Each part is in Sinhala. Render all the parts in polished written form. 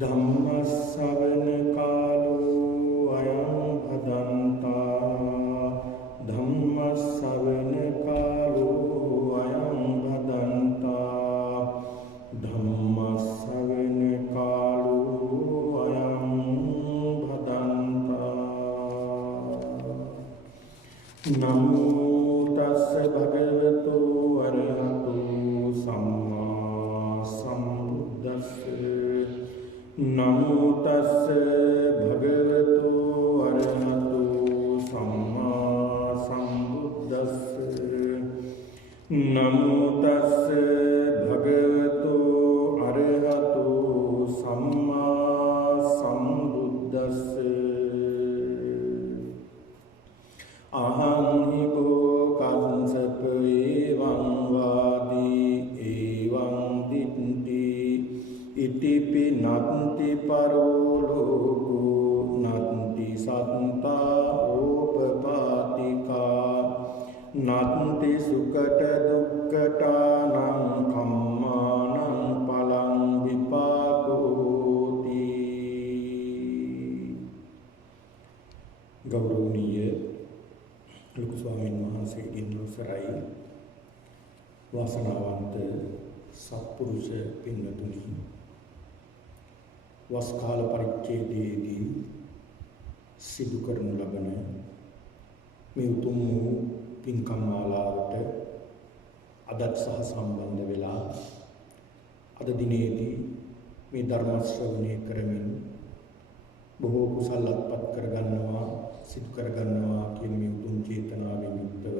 ධම්මස්සවන කාලෝ අයං භදන්තා ධම්මස්සවන කාලෝ අයං භදන්තා ධම්මස්සවන කාලෝ අයං භදන්තා නමෝ තස්ස භගවතු අරහතු සම්මා සම්බුද්දස්ස නමෝ තස්ස භගවතු අරහතු සම්මා සම්බුද්දස්ස නමෝ තස්ස භගවතු අරහතු සම්මා සම්බුද්දස්ස අහං හි භෝකංසප එවං වාදී එවං දිට්ඨි ඉතිපි නත්ති පරෝලෝකෝ නත්ති සත්තා ඕපපාතිකා නත්ති සුකට දුක්ඛතානං කම්මානං පලං විපාකෝති. ගෞරවනීය ලොකු ස්වාමීන් වහන්සේගෙන් අවසරයි වාසනාවන්ත සත්පුරුෂ පින්වතුනි, වස් කාල පරිච්ඡේදයේදී සිදු කරනු ලබන මේ උතුම් වූ පින්කම් මාලාවට අදත් සහ සම්බන්ධ වෙලා අද දිනේදී මේ ධර්ම ශ්‍රවණය කරමින් බොහෝ කුසල අත්පත් කරගන්නවා සිදු කරගන්නවා කියන මේ උතුම් චේතනාවෙන් යුක්තව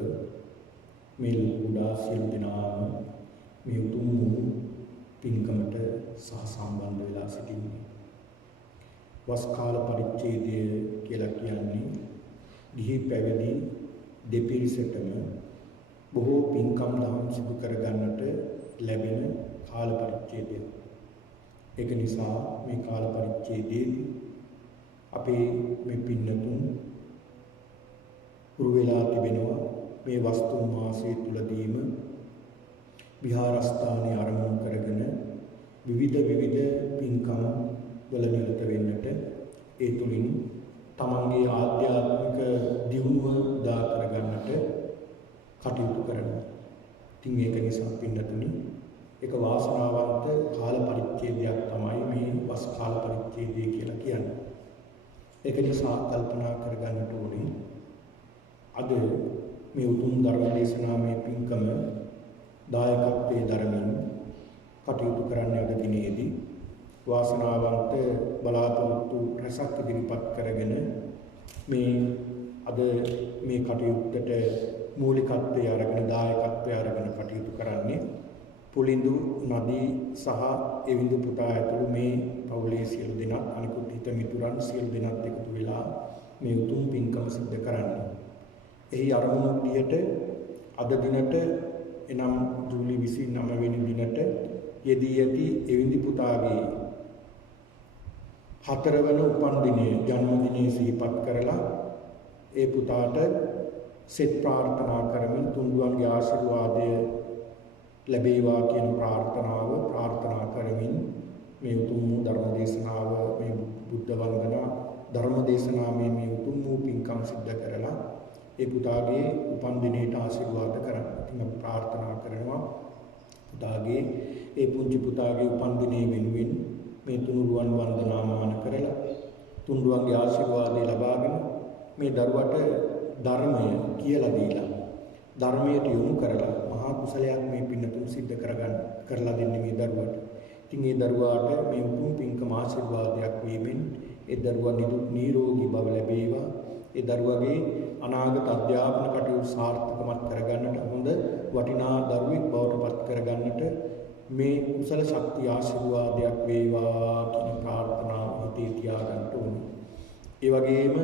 මේ ලෝකුඩා සියලු දෙනාම මේ උතුම් වූ පින්කමට සහ සම්බන්ධ වෙලා සිටින්නේ. වස් කාල පරිච්ඡේදය කියලා කියන්නේ ගිහි පැවිදි දෙපිරිසටම බොහෝ පින්කම් දහම් සිදු කරගන්නට ලැබෙන කාල පරිච්ඡේදය. ඒක නිසා මේ කාල පරිච්ඡේදයේදී අපේ මේ පින්නතුන් පුරු වෙලා තිබෙනවා මේ වස්තුන් මාසය තුලදීම විහාරස්ථානයේ ආරම්භ කරගෙන විවිධ පින්කම් වල නිරත වෙන්නට ඒ තුලින් තමන්ගේ ආධ්‍යාත්මික දියුණුව දා කරගන්නට කටයුතු කරනවා. ඉතින් ඒක නිසා පින්නතුනි ඒක වාසනාවන්ත කාල පරිච්ඡේදයක් තමයි මේ වස් කාල පරිච්ඡේදය කියලා කියන්නේ. ඒක නිසා කල්පනා කරගන්නට ඕනේ අද මේ උතුම් ධර්ම දේශනාවේ පින්කම දායකත්වයේ දරමින් කටයුතු කරන්න අද දිනේදී වාසනාවන්ත බලාපොරොත්තු රසක් ඉදිරිපත් කරගෙන මේ අද මේ කටයුත්තට මූලිකත්වයේ අරගෙන දායකත්වයේ අරගෙන කටයුතු කරන්නේ පුලිඳු නදී සහ එවිඳු පුතා ඇතුළු මේ පවුලේ සියලු දෙනා අනිකුත් හිත මිතුරන් සියලු දෙනාත් එකතු වෙලා මේ උතුම් පින්කම සිද්ධ කරන්නේ. එහි අරමුණු විදියට අද දිනට එනම් ජූලි 29 වෙනි දිනට යෙදී ඇති එවිඳි පුතාගේ 4 වන උපන්දිනයේ ජන්මදිනයේ සිහිපත් කරලා ඒ පුතාට සෙත් ප්‍රාර්ථනා කරමින් තුන්දුවන්ගේ ආශිර්වාදය ලැබේවා කියන ප්‍රාර්ථනාව ප්‍රාර්ථනා කරමින් මේ උතුම් වූ ධර්ම දේශනාව මේ බුද්ධ වන්දනා ධර්ම දේශනාවේ මේ උතුම් වූ පින්කම් සිද්ධ කරලා ඒ පුතාගේ උපන්දිනයට ආශිර්වාද කරන්න. ඉතින් අපි ප්‍රාර්ථනා කරනවා පුතාගේ ඒ පුංචි පුතාගේ උපන්දිනයේ වෙනුවෙන් මේ තුනුරුවන් වන්දනාමාන කරලා තුනුරුවන්ගේ ආශිර්වාදය ලබාගෙන මේ දරුවට ධර්මය කියලා දීලා ධර්මයට යොමු කරලා මහා කුසලයක් මේ පින්නතුන් සිද්ධ කරලා දෙන්නේ මේ දරුවට. ඉතින් මේ දරුවාට මේ උතුම් පින්කම ආශිර්වාදයක් වීමෙන් ඒ දරුවා නිදුක් නිරෝගී බව ලැබේවා. ඒ දරුවගේ අනාගත අධ්‍යාපන කටයුතු සාර්ථකමත් කරගන්නට හොඳ වටිනා දරුවෙක් බවට පත් කරගන්නට මේ කුසල ශක්තිය ආශිර්වාදයක් වේවා කියන ප්‍රාර්ථනාව හිතේ තියාගන්න ඕනේ. ඒ වගේම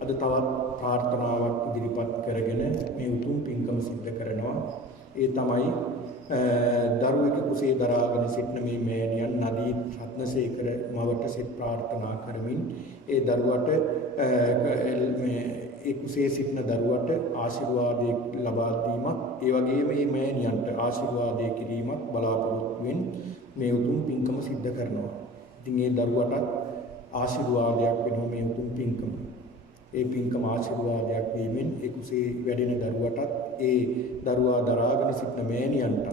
අද තවත් ප්‍රාර්ථනාවක් ඉදිරිපත් කරගෙන මේ උතුම් පින්කම සිද්ධ කරනවා. ඒ තමයි දරුවෙක් කුසේ දරාගෙන සිටින මේ මෑණියන් නදී රත්නසේකර මවට සිත ප්‍රාර්ථනා කරමින් ඒ දරුවට මේ ඒ කුසේ සිටින දරුවට ආශිර්වාදය ලබා දීමත් ඒ වගේම මේ මෑණියන්ට ආශිර්වාදය කිරීමත් බලාපොරොත්තු වෙන මේ උතුම් පින්කම සිද්ධ කරනවා. ඉතින් ඒ දරුවට ආශිර්වාදයක් වෙනවා මේ උතුම් පින්කම. ඒ පින්කම ආශිර්වාදයක් වීමෙන් ඒ කුසේ වැඩෙන දරුවටත් ඒ දරුවා දරාගෙන සිටින මෑණියන්ට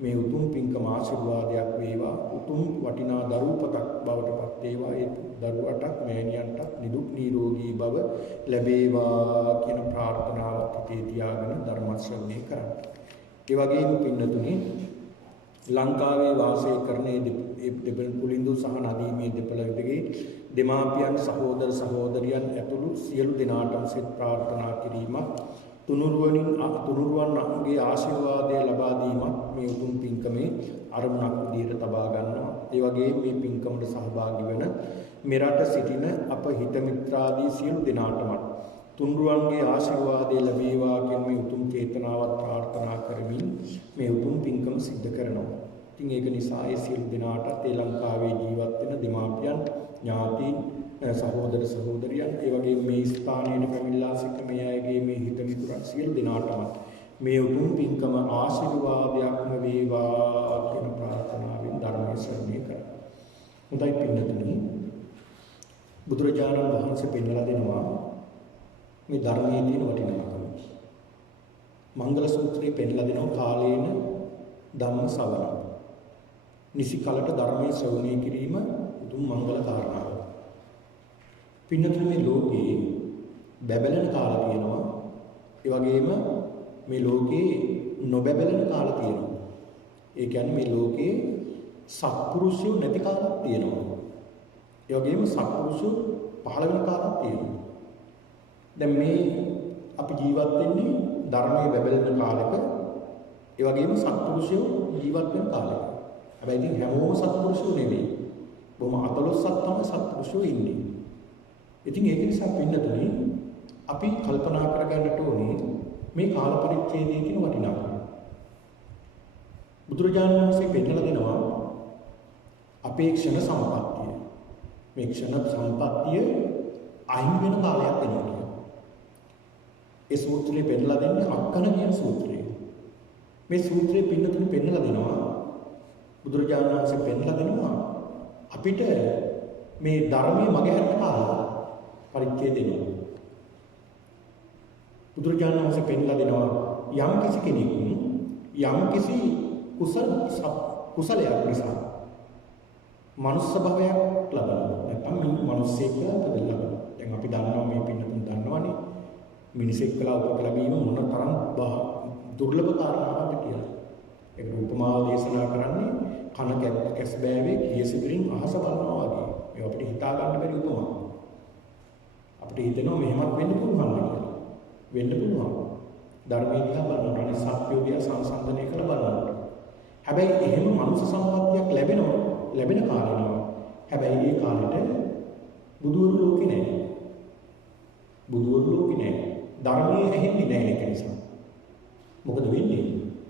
මේ උතුම් පින්කම ආශිර්වාදයක් වේවා. උතුම් වටිනා දරුපතක් බවට පත් වේවා. ඒ දරුවටත් මෑණියන්ටත් නිදුක් නිරෝගී භව ලැබේවා කියන ප්‍රාර්ථනාවත් හිතේ තියාගෙන ධර්ම ශ්‍රවණය කරන්න. ඒ වගේම පින්නතුනි ලංකාවේ වාසය කරන දෙපළ පුලින්දු සහ නදීමේ දෙපළකගේ දෙමාපියන් සහෝදර සහෝදරියන් ඇතුළු සියලු දෙනාටම සෙත් ප්‍රාර්ථනා කිරීමක් තුනුරුවන්ගේ ආශිර්වාදය ලබා දීමක් මේ උතුම් පින්කමේ අරමුණක් විදිහට තබා ගන්නවා. ඒ වගේම මේ පින්කමට සහභාගී වෙන මෙරට සිටින අප හිත මිත්‍රාදී සියලු දෙනාටම තුනුරුවන්ගේ ආශිර්වාදය ලැබේවා කියන මේ උතුම් චේතනාවත් ප්‍රාර්ථනා කරමින් මේ උතුම් පින්කම සිද්ධ කරනවා. ඉතින් ඒක නිසා ඒ සියලු දෙනාටත් ඒ ලංකාවේ ජීවත් වෙන දෙමාපියන් ඥාතීන් සහෝදර සහෝදරියන් ඒ වගේම මේ ස්ථානයේ පැමිණලා සිට මේ අයගේ මේ හිත මිතුරන් සියලු දෙනාටම මේ උතුම් පින්කම ආශිර්වාදයක්ම වේවා කියන ප්‍රාර්ථනාවෙන් ධර්මයේ ශ්‍රවණය කරා. හොඳයි පින්නතුනි බුදුරජාණන් වහන්සේ පෙන්වලා දෙනවා මේ ධර්මයේ තියෙන වටිනාකම. මංගල සූත්‍රයේ පෙන්වලා දෙනවා කාලේන ධම්ම ශ්‍රවණ. නිසි කලට ධර්මයේ ශ්‍රවණය කිරීම උතුම් මංගල කාරණාවක්. පින්නතුනි මේ ලෝකේ බැබලෙන කාල තියෙනවා. ඒ වගේම මේ ලෝකේ නොබැබලෙන කාල තියෙනවා. ඒ කියන්නේ මේ ලෝකේ සත්පුරුෂයෝ නැති කාලයක් තියෙනවා. ඒ වගේම සත්පුරුෂයෝ පහළ වෙන කාලයක් තියෙනවා. දැන් මේ අපි ජීවත් වෙන්නේ ධර්මයේ බැබලෙන කාලයක. ඒ වගේම සත්පුරුෂයෝ ජීවත් වෙන කාලයක. හැබැයි ඉතින් හැමෝම සත්පුරුෂයෝ නෙවෙයි. බොහොම අතලොස්සක් තමයි සත්පුරුෂයෝ ඉන්නේ. ඉතින් ඒක නිසා පින්නතුනි අපි කල්පනා කරගන්නට ඕනේ මේ කාල පරිච්ඡේදයේ තියෙන වටිනාකම. බුදුරජාණන් වහන්සේ පෙන්නලා දෙනවා අපේ ක්ෂණ සම්පත්තිය. මේ ක්ෂණ සම්පත්තිය අහිමි වෙන කාලයක් එනවා. ඒ සූත්‍රයේ පෙන්නලා දෙන්නේ අක්කන කියන සූත්‍රය. මේ සූත්‍රයේ පින්නතුනි පෙන්නලා දෙනවා බුදුරජාණන් වහන්සේ පෙන්නලා දෙනවා අපිට මේ ධර්මයේ මගහැරෙන කාලය පරිච්ඡේදෙනවා. බුදුරජාණන් වහන්සේ පෙන්ලා දෙනවා යම් කිසි කෙනෙක් යම් කිසි කුසලයක් නිසා මනුස්ස භවයක් ලබනවා. නැත්නම් මිනිස්සෙක් ලබනවා. දැන් අපි දන්නවා මේ පින්නතුන් දන්නවනේ මිනිසෙක් කියලා උපත ලැබීම මොන තරම් දුර්ලභ කාරණාවක්ද කියලා. ඒක උපමාව දේශනා කරන්නේ කන කැස් බෑවේ කියසිරින් අහස බලනවා වගේ. මේ අපිට හිතා ගන්න බැරි උපමාවක්. අපිට හිතෙනවා මෙහෙමත් වෙන්න පුළුවන් කියලා. වෙන්න පුළුවන්. ධර්මයේ දිහා බලනකොට අනිත් සත්‍යෝගය සංසන්දනය කරලා බලනකොට. හැබැයි එහෙම මනුෂ්‍ය සම්පත්තියක් ලැබෙන කාලෙනවා. හැබැයි ඒ කාලෙට බුදුවරු ලෝකේ නැහැ. බුදුවරු ලෝකේ නැහැ. ධර්මයේ ඇහෙන්නේ නැහැ ඒක නිසා. මොකද වෙන්නේ?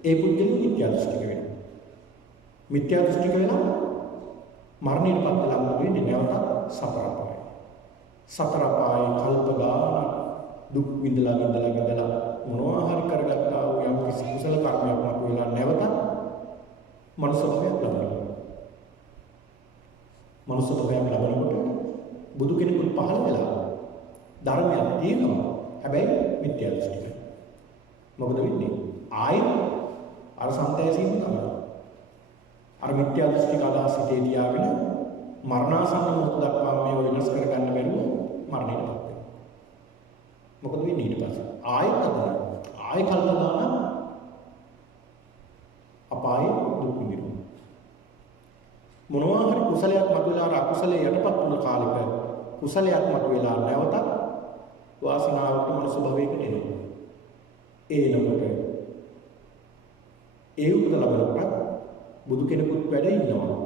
ඒ පුද්ගලයා මිත්‍යා දෘෂ්ටික වෙනවා. මිත්‍යා දෘෂ්ටික වෙනවා මරණයටපත් වෙලා මොකද වෙන්නේ? නැවත සතර අපායයි. සතර අපායේ කල්ප ගාන දුක් විඳලා මොනවා හරි කරගත්තා වූ යම් කිසි කුසල කර්මයක් මත වෙලා නැවත මනුෂ්‍ය භවයක් ලබනවා. මනුෂ්‍ය භවයක් ලබනකොට බුදු කෙනෙකුට පහළ වෙලා ධර්මයක් තියෙනවා. හැබැයි මිත්‍යා දෘෂ්ටිකයි. මොකද වෙන්නේ? ආයෙත් අර සම්තයසීම තමයි. අර මිත්‍යා දෘෂ්ටික අදහස් හිතේ තියාගෙන මරණාසන්න මොහොත දක්වා මේව වෙනස් කරගන්න බැරුව මරණයටපත් වෙනවා. මොකද වෙන්නේ ඊට පස්සේ? ආයෙ කල්පනා අපායේ දුක් විඳිනවා. මොනවා හරි කුසලයක් මතුවලා අකුසලයේ යටපත් වුණ කාලෙක කුසලයක් මතුවලා නැවත වාසනාවට මනුස්ස භවයකට එනවා. එනකොට ඒ උපත ලැබෙනකොට බුදු කෙනෙකුත් වැඩ ඉන්නවා.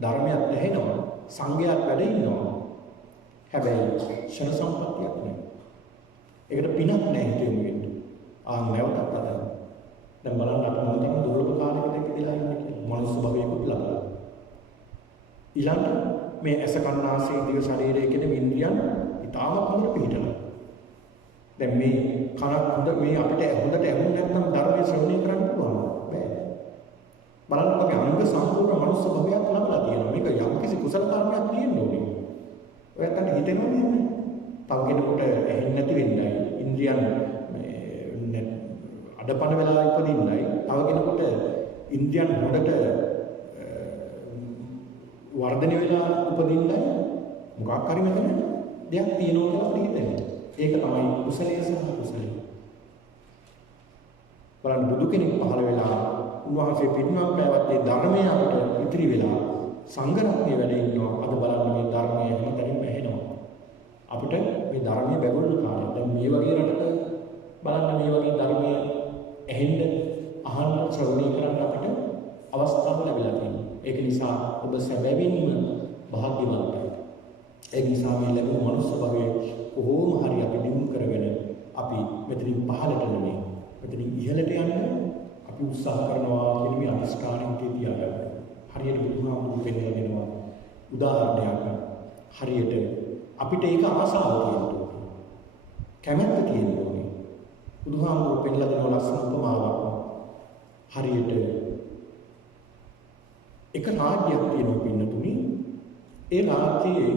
ධර්මයක් ඇහෙනවා. සංඝයාත් වැඩ ඉන්නවා. හැබැයි ක්ෂණ සම්පත්තියක් නැහැ. ඒකට පිනක් නැහැ හිතෙමු වෙන්නේ. නැවතත් අදහන. දැන් බලන්න අපි මොනතරම් දුර්ලභ කාලයකද ඉඳලා ඉන්නේ කියලා. මනුස්ස භවයකට ලබලා. ඊළඟ මේ ඇස කන නාසය දිව ශරීරය කියන ඉන්ද්‍රියන් ඊටාම හොඳට පිළිටලා. දැන් මේ කනක් හොඳ මේ අපිට හොඳට ඇහුම් නැත්නම් ධර්මයේ ශ්‍රවණය කරන්න පුළුවන්. බෑ. බලන්න අපි අංග සම්පූර්ණ මනුස්ස භවයක් ලබලා තියෙනවා. මේක යම් කිසි කුසල කර්මයක් හිතෙනවා නේද? තව කෙනෙකුට ඇහෙන්නේ නැති වෙන්නයි ඉන්ද්‍රියන් අඩපණ වෙලා ඉපදින්නයි තව කෙනෙකුට ඉන්ද්‍රියන් හොඳට වර්ධනය වෙලා උපදින්නයි මොකක් හරි මෙතන දෙයක් තියෙනවා කියලා අපිට හිතෙනවා. ඒක තමයි කුසලයේ සහ කුසලයේ. බලන්න බුදු කෙනෙක් පහළ වෙලා උන්වහන්සේ පිරිනිවන් පෑවත් ඒ ධර්මය අපිට ඉතිරි වෙලා සංඝ රත්නයේ වැඩ ඉන්නවා. අද බලන්න මේ ධර්මයේ හැමතැනින්ම ඇහෙනවා. අපිට මේ ධර්මයේ බැගුරුන කාලය. දැන් මේ වගේ රටක බලන්න මේ වගේ ධර්මයේ ඇහෙන්න අහන්න ශ්‍රවණය කරන්න අපිට අවස්ථාව ලැබිලා තියෙනවා. ඒක නිසා ඔබ සැබවින්ම භාග්‍යවන්තයි. ඒ නිසා මේ ලැබුණු මනුස්ස භවයේ කොහොම හරි අපි දිනු කරගෙන අපි මෙතනින් පහළට නෙමෙයි මෙතනින් ඉහළට යන්න අපි උත්සාහ කරනවා කියන මේ අනිෂ්ඨානෙ තියාගන්න. හරියට බුදුහාමුදුරු පෙන්නලා දෙනවා උදාහරණයක්. හරියට අපිට ඒක ආසාව තියෙනවා. කැමැත්ත තියෙනවා. බුදුහාමුදුරු පෙන්නලා දෙන ලස්සන උපමාවක්. හරියට එක රාජ්‍යයක් තියෙනවා පින්නතුනි. ඒ රාජ්‍යයේ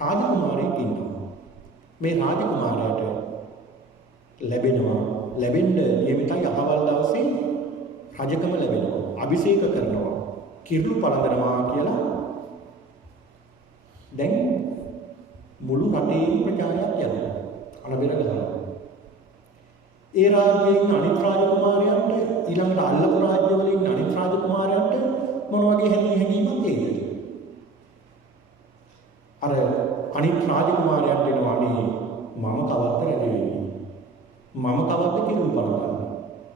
රාජකුමාරයෙක් ඉන්නවා. මේ රාජකුමාරයාට ලැබෙන්න නියමිතයි අහවල් දවසේ රජකම ලැබෙනවා. අභිෂේක කරනවා. කිරුළු පළඳනවා කියලා දැන් මුළු රටේම ප්‍රචාරයක් යනවා. අනබෙර ගහනවා. ඒ රාජ්‍යයෙන් අනිත් රාජකුමාරයන්ට ඊළඟට අල්ලපු රාජ්‍යවලින් අනිත් රාජකුමාරයන්ට මොන වගේ හැඟීමක් එයිද? අර අනිත් රාජකුමාරයන්ට එනවා නේ මම කවද්ද රැඳ වෙන්නේ? මම කවද්ද කිරුළු පළඳන්නේ?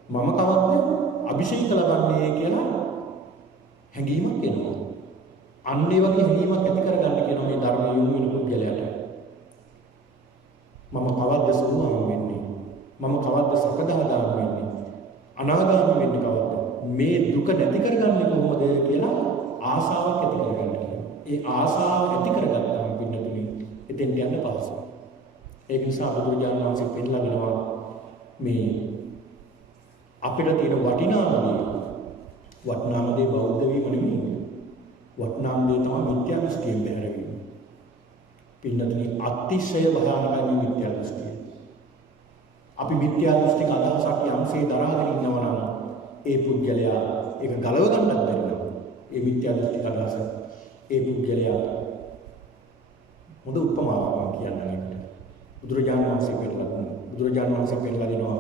මම කවද්ද අභිෂේක ලබන්නේ කියලා හැඟීමක් එනවා. අන්න ඒ වගේ හැඟීමක් ඇති කරගන්න කියන මේ ධර්මයේ යොමු වෙන පුද්ගලයාට මම කවද්ද සෝවාන් වෙන්නේ? මම කවද්ද සකදාගාමී වෙන්නේ? අනාගාමී වෙන්නේ කවද්ද? මේ දුක නැති කරගන්නේ කොහොමද කියලා ආසාවක් ඇති කරගන්න. ඒ ආසාව ඇති කරගත්තාම පින්නතුනි එතෙන්ට යන්න පහසුයි. ඒක නිසා බුදුරජාණන් වහන්සේ පෙන්නලා දෙනවා මේ අපිට තියෙන වටිනාම දේ බෞද්ධ වීම නෙමෙයි. වටිනාම දේ තමයි මිත්‍යා දෘෂ්ටියෙන් බැහැර වීම. පින්නතුනි අතිශය භයානකයි මිත්‍යා දෘෂ්ටිය. අපි මිත්‍යා දෘෂ්ටික අදහසක් යම්සේ දරාගෙන ඉන්නවා නම් ඒ පුද්ගලයා ඒක ගලව ගන්නත් බැරි නම් ඒ මිත්‍යා දෘෂ්ටික අදහස ඒ පුද්ගලයා හොඳ උපමාවක් කියන්නම් ඒකට. බුදුරජාණන් වහන්සේ පෙන්නලා දෙනවා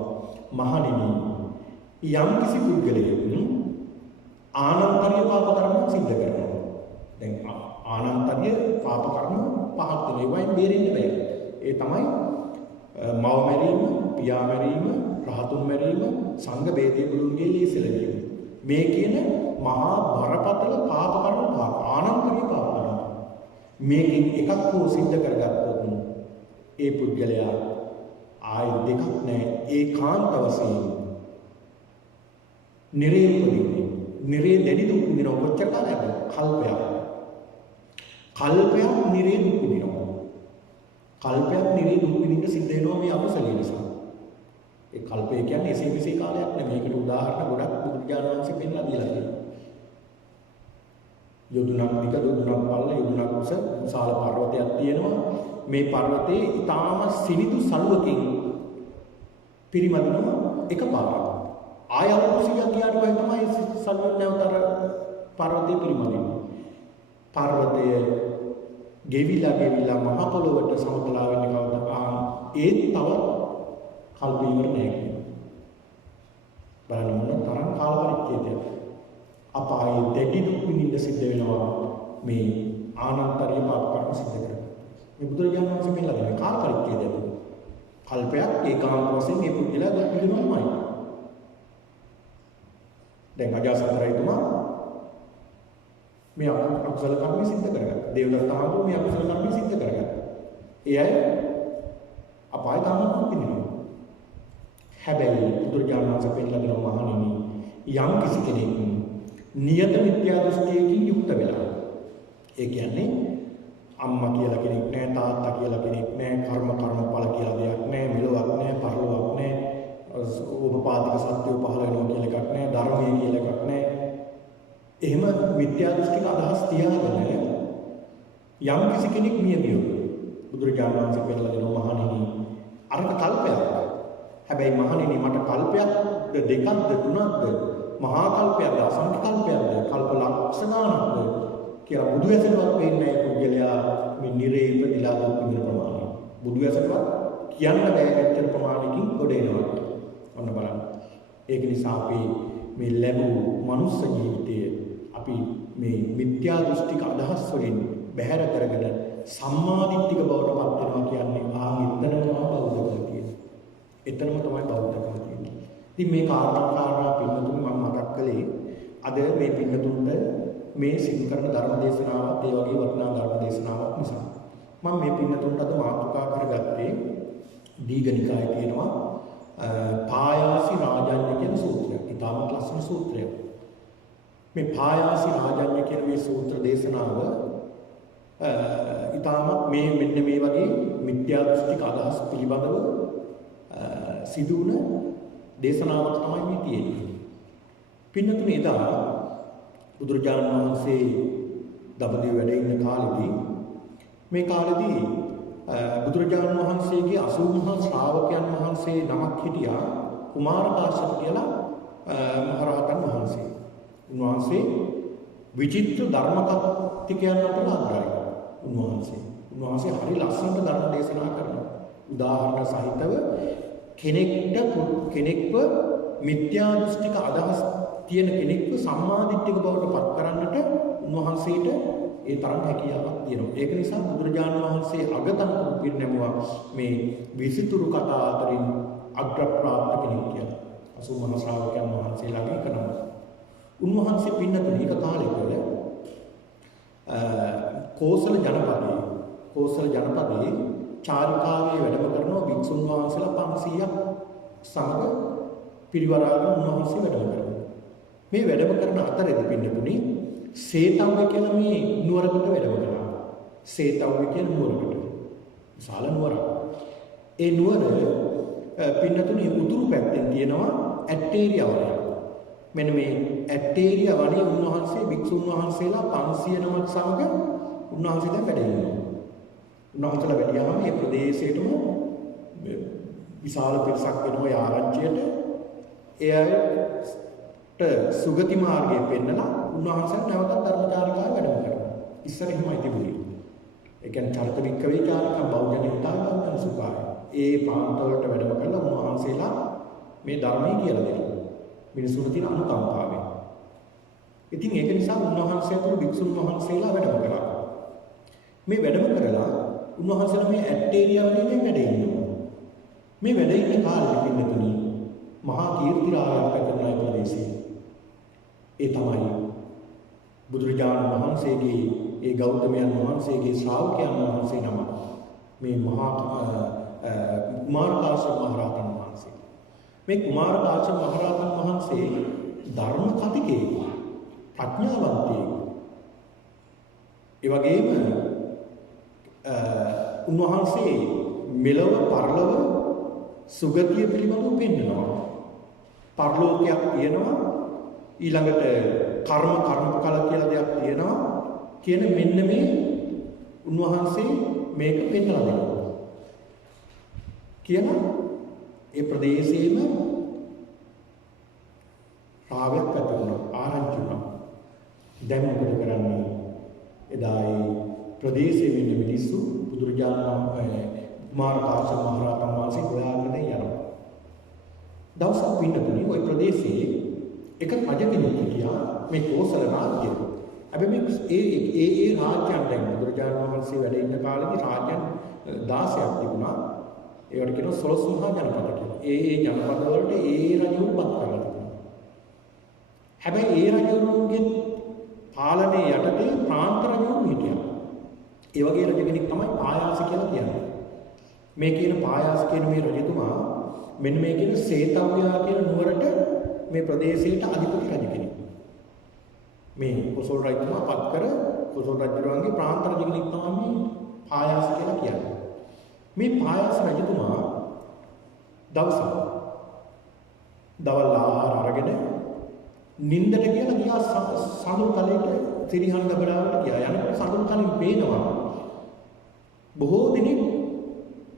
මහණෙනි යම් කිසි පුද්ගලයෙක් ආනන්තරිය පාප කර්මයක් සිද්ධ කරනවා. දැන් ආනන්තරිය පාප කර්ම පහක් තියෙනවා. ඒවයින් බේරෙන්න බෑ. ඒ තමයි මව මැරීම, පියා මැරීම, රහතුන් මැරීම, සංඝ බේදේ බුදුන්ගේ ලීසලවීම. මේ කියන මහා බරපතල පාප කර්ම පහ ආනන්තරිය පාප කර්ම. මේකෙන් එකක් හෝ සිද්ධ කරගත්තොත් ඒ පුද්ගලයා ආයි දෙකක් නැහැ. ඒකාන්ත වශයෙන් නිරේ උපදින්නේ. නිරේ දෙඩි දුක් විඳිනවා. කොච්චර කාලයක්ද? කල්පයක් නිරේ දුක් විඳිනවා. කල්පයක් නිරේ දුක් විඳින්න සිද්ධ වෙනවා මේ අකුසලිය නිසා. ඒ කල්පය කියන්නේ එසේ මෙසේ කාලයක් නෙමෙයි. මේකට උදාහරණ ගොඩක් බුදුරජාණන් වහන්සේ පෙන්නලා දීලා තියෙනවා. යොදුනක් දිග, යොදුනක් පළල, යොදුනක් උස විශාල පර්වතයක් තියෙනවා. මේ පර්වතයේ ඊටාම සිනිඳු සලුවකින් පිරිමදිනවා එකපාරක්. ආය අවුරුසියක් ගියාට පස්සේ තමයි සල්ුවන් නැවතර පර්වතේ පිරිමදින්නේ. පර්වතය ගෙවිලා මහ පොළොවට සමතලා වෙන්න කවදාද? ඒත් තව කල්ප ඉවර නෑ. බලන්න මොන තරම් කාල පරිච්ඡේදයක්. අපායේ දෙඩි දුක් විඳින්න සිද්ධ වෙනවා මේ ආනන්තරිය පාප කර්ම සිද්ධ කරගෙන. මේ බුදුරජාණන් වහන්සේ මෙල්ලා දෙන කාල පරිච්ඡේදයක්. කල්පයක් ඒකාන්ත වශයෙන් මේ පුද්ගලයා දුක් විඳිනවාමයි. දැන් අජාසත් රජතුමා මේ අකුසල කර්ම සිද්ධ කරගත්තා. දේවදත්ත මහතුමෝ මේ අකුසල කර්ම සිද්ධ කරගත්තා. ඒ අය අපාය ගමනක් පිළිනවා. හැබැයි බුදුරජාණන් වහන්සේ පෙන්නලා දෙන මහණෙනි යම් කිසි කෙනෙක් නියත මිත්‍යා දෘෂ්ටියකින් යුක්ත වෙලා, ඒ කියන්නේ අම්මා කියලා කෙනෙක් නැහැ, තාත්තා කියලා කෙනෙක් නැහැ, කර්මඵල කියලා දෙයක් නැහැ, මෙලොවක් නැහැ, පරලොවක් නැහැ, උපපාදික සත්‍යය පහළ වෙනවා කියලා එකක් නැහැ, ධර්මය කියලා එකක් නැහැ. එහෙම මිත්‍යා දෘෂ්ටික අදහස් තියාගෙන යම් කිසි කෙනෙක් මිය ගියොත්, බුදුරජාණන් වහන්සේ පෙන්නලා දෙනවා මහණෙනි අරක කල්පයක්. හැබැයි මහණෙනි මට කල්පයක්ද දෙකක්ද තුනක්ද මහා කල්පයක්ද අසංඛ්‍ය කල්පයක්ද කල්ප ලක්ෂ ගණනක්ද කියලා බුදු ඇසෙන්වත් පේන්නේ නැහැ පුද්ගලයා මේ නිරේ ඉපදිලා දුක් විඳින ප්‍රමාණය. බුදු ඇසෙන්වත් කියන්න බෑ මෙච්චර ප්‍රමාණයකින් ගොඩ එනවා. ඔන්න බලන්න. ඒක නිසා අපි මේ ලැබූ මනුස්ස ජීවිතය අපි මේ මිත්‍යා දෘෂ්ටික අදහස් වලින් බැහැර කරගෙන සම්මාදිට්ඨික බවට පත් වෙනවා කියන්නේ එතනම තමයි බෞද්ධකම කියන්නේ. එතනම තමයි බෞද්ධකම කියන්නේ. ඉතින් මේ කාරණා පින්නතුන් මම මතක් කළේ අද මේ පින්නතුන්ට මේ සිදු කරන ධර්ම දේශනාවත් ඒ වගේ වටිනා ධර්ම දේශනාවක් නිසා මම මේ පින්නතුන්ට අද මාතෘකා කරගත්තේ දීඝනිකායේ තියෙනවා පායාසි රාජඤ්ඤ කියන සූත්‍රය. ඉතාමත් ලස්සන සූත්‍රයක්. මේ පායාසි රාජඤ්ඤ කියන මේ සූත්‍ර දේශනාව ඉතාමත් මෙන්න මේ වගේ මිත්‍යා දෘෂ්ටික අදහස් පිළිබඳව සිදු වුණ දේශනාවක් තමයි මේ තියෙන්නේ. පින්නතුනේ එදා බුදුරජාණන් වහන්සේ දඹදිව වැඩ ඉන්න කාලෙදී මේ කාලෙදී බුදුරජාණන් වහන්සේගේ 80 මහා ශ්‍රාවකයන් වහන්සේ නමක් හිටියා කුමාරකාශ්‍යප කියලා මහරහතන් වහන්සේ. උන්වහන්සේ විචිත්‍ර ධර්ම කතිකයන් අතර අග්‍රයි. උන්වහන්සේ හරි ලස්සනට ධර්ම දේශනා කරනවා. උදාහරණ සහිතව කෙනෙක්ව මිත්‍යා දෘෂ්ටික අදහස් තියෙන කෙනෙක්ව සම්මාදිට්ඨික බවට පත් කරන්නට උන්වහන්සේට ඒ තරම් හැකියාවක් තියෙනවා. ඒක නිසා බුදුරජාණන් වහන්සේ අගතනතුරු පිරිනැමුවා මේ විසිතුරු කතා අතරින් අග්‍රප්‍රාප්ත කෙනෙක් කියලා. 80 මහා ශ්‍රාවකයන් වහන්සේලාගේ කරනවා. උන්වහන්සේ පින්නතුනේ එක කාලෙක කෝසල ජනපදයේ චාරිකාවේ වැඩම කරන භික්ෂුන් වහන්සේලා 500ක් සමග පිරිවරාගෙන උන්වහන්සේ වැඩම කරනවා. මේ වැඩම කරන අතරේදී පින්නතුනේ සේතව්‍ය කියලා මේ නුවරකට වැඩම කරනවා. සේතව්‍ය කියන නුවරකට. විශාල නුවරක්. ඒ නුවර පින්නතුනේ උතුරු පැත්තෙන් තියෙනවා ඇටේරියා වනය. මෙන්න මේ ඇටේරියා වනයේ උන්වහන්සේ භික්ෂුන් වහන්සේලා 500 නමක් සමග උන්වහන්සේ දැන් වැඩ ඉන්නවා. උන්වහන්සේලා වැඩියාම මේ ප්‍රදේශයටම විශාල පිරිසක් වෙනවා ඒ ආරංචියට. එයාට සුගති මාර්ගය පෙන්නලා උන්වහන්සේට නැවතත් ධර්මචාරිකාව වැඩම කරනවා. ඉස්සර එහෙමයි තිබුණේ. ඒ කියන්නේ චරිත වික්කවේ චාරිකා බෞද්ධ හිතාගන්න සුඛාය. ඒ පාන්තවලට වැඩම කරලා උන්වහන්සේලා මේ ධර්මයේ කියලා දෙනවා. මිනිසුන්ට තියෙන අනුකම්පාවෙන්. ඉතින් ඒක නිසා උන්වහන්සේ අතර භික්ෂුන් වහන්සේලා වැඩම කරා. මේ වැඩම කරලා උන්වහන්සේලා මේ ඇටේරියා වලදී වැඩ ඉන්නවා. මේ වැඩ ඉන්න කාලෙක පින්නතුනි මහා කීර්ති රාජ්‍යයක් පැතිරෙන ප්‍රදේශයේ ඒ තමයි බුදුරජාණන් වහන්සේගේ ඒ ගෞතමයන් වහන්සේගේ ශ්‍රාවකයන් වහන්සේ නම මේ මහා කුමාරකාශ්‍යප මහ රහතන් වහන්සේ. මේ කුමාරකාශ්‍යප මහ රහතන් වහන්සේ ධර්ම කතිකේ ප්‍රඥාවන්තයෙක්. ඒ වගේම උන්වහන්සේ මෙලව පරලොව සුගතිය පිළිබඳව පෙන්නනවා. පරලෝකයක් තියෙනවා ඊළඟට කර්මඵල කියලා දෙයක් තියෙනවා කියන මෙන්න මේ උන්වහන්සේ මේක පෙන්නලා දෙනවා. කියන ඒ ප්‍රදේශයේම රාවයක් පැතුණා ආරංචි වුණා. දැන් මොකද කරන්නේ? එදා ඒ ප්‍රදේශයේ ඉන්න මිනිස්සු බුදුරජාණන් කුමාරකාශ්‍යප මහ රහතන් වහන්සේ හොයාගෙන යනවා. දවසක් පින්නතුනේ ওই ප්‍රදේශයේ එක රජ කෙනෙක් හිටියා මේ කෝසල රාජ්‍යය. හැබැයි ඒ රාජ්‍යයන් දැන් බුදුරජාණන් වහන්සේ වැඩ ඉන්න කාලෙදී රාජ්‍යයන් 16ක් තිබුණා. ඒවට කියනවා 12 මහා ජනපද කියලා. ඒ ජනපද වලට ඒ රජුන් පත් කරලා තිබුණා. හැබැයි ඒ රජුන්ගේ පාලනයේ යටතේ ප්‍රාන්ත රජුන් හිටියා. ඒ වගේ රජ කෙනෙක් තමයි පායාස කියලා කියන්නේ. මේ කියන පායාස කියන මේ රජතුමා මෙන්න මේ කියන සේතව්‍යා කියන නුවරට මේ ප්‍රදේශයට අධිපති රජ කෙනෙක්. මේ කොසල් රජතුමා පත් කර කොසල් රජුගේ ප්‍රාන්ත රජ කෙනෙක් තමයි පායාස කියලා කියන්නේ. මේ පායාස රජතුමා දවසක් දවල් ආහාර අරගෙන නින්දට කියලා ගියා සඳුන් කලයට තිරිහන් ගබඩාවට ගියා. යනකොට සඳුන් කලින් පේනවා බොහෝ දෙනෙක්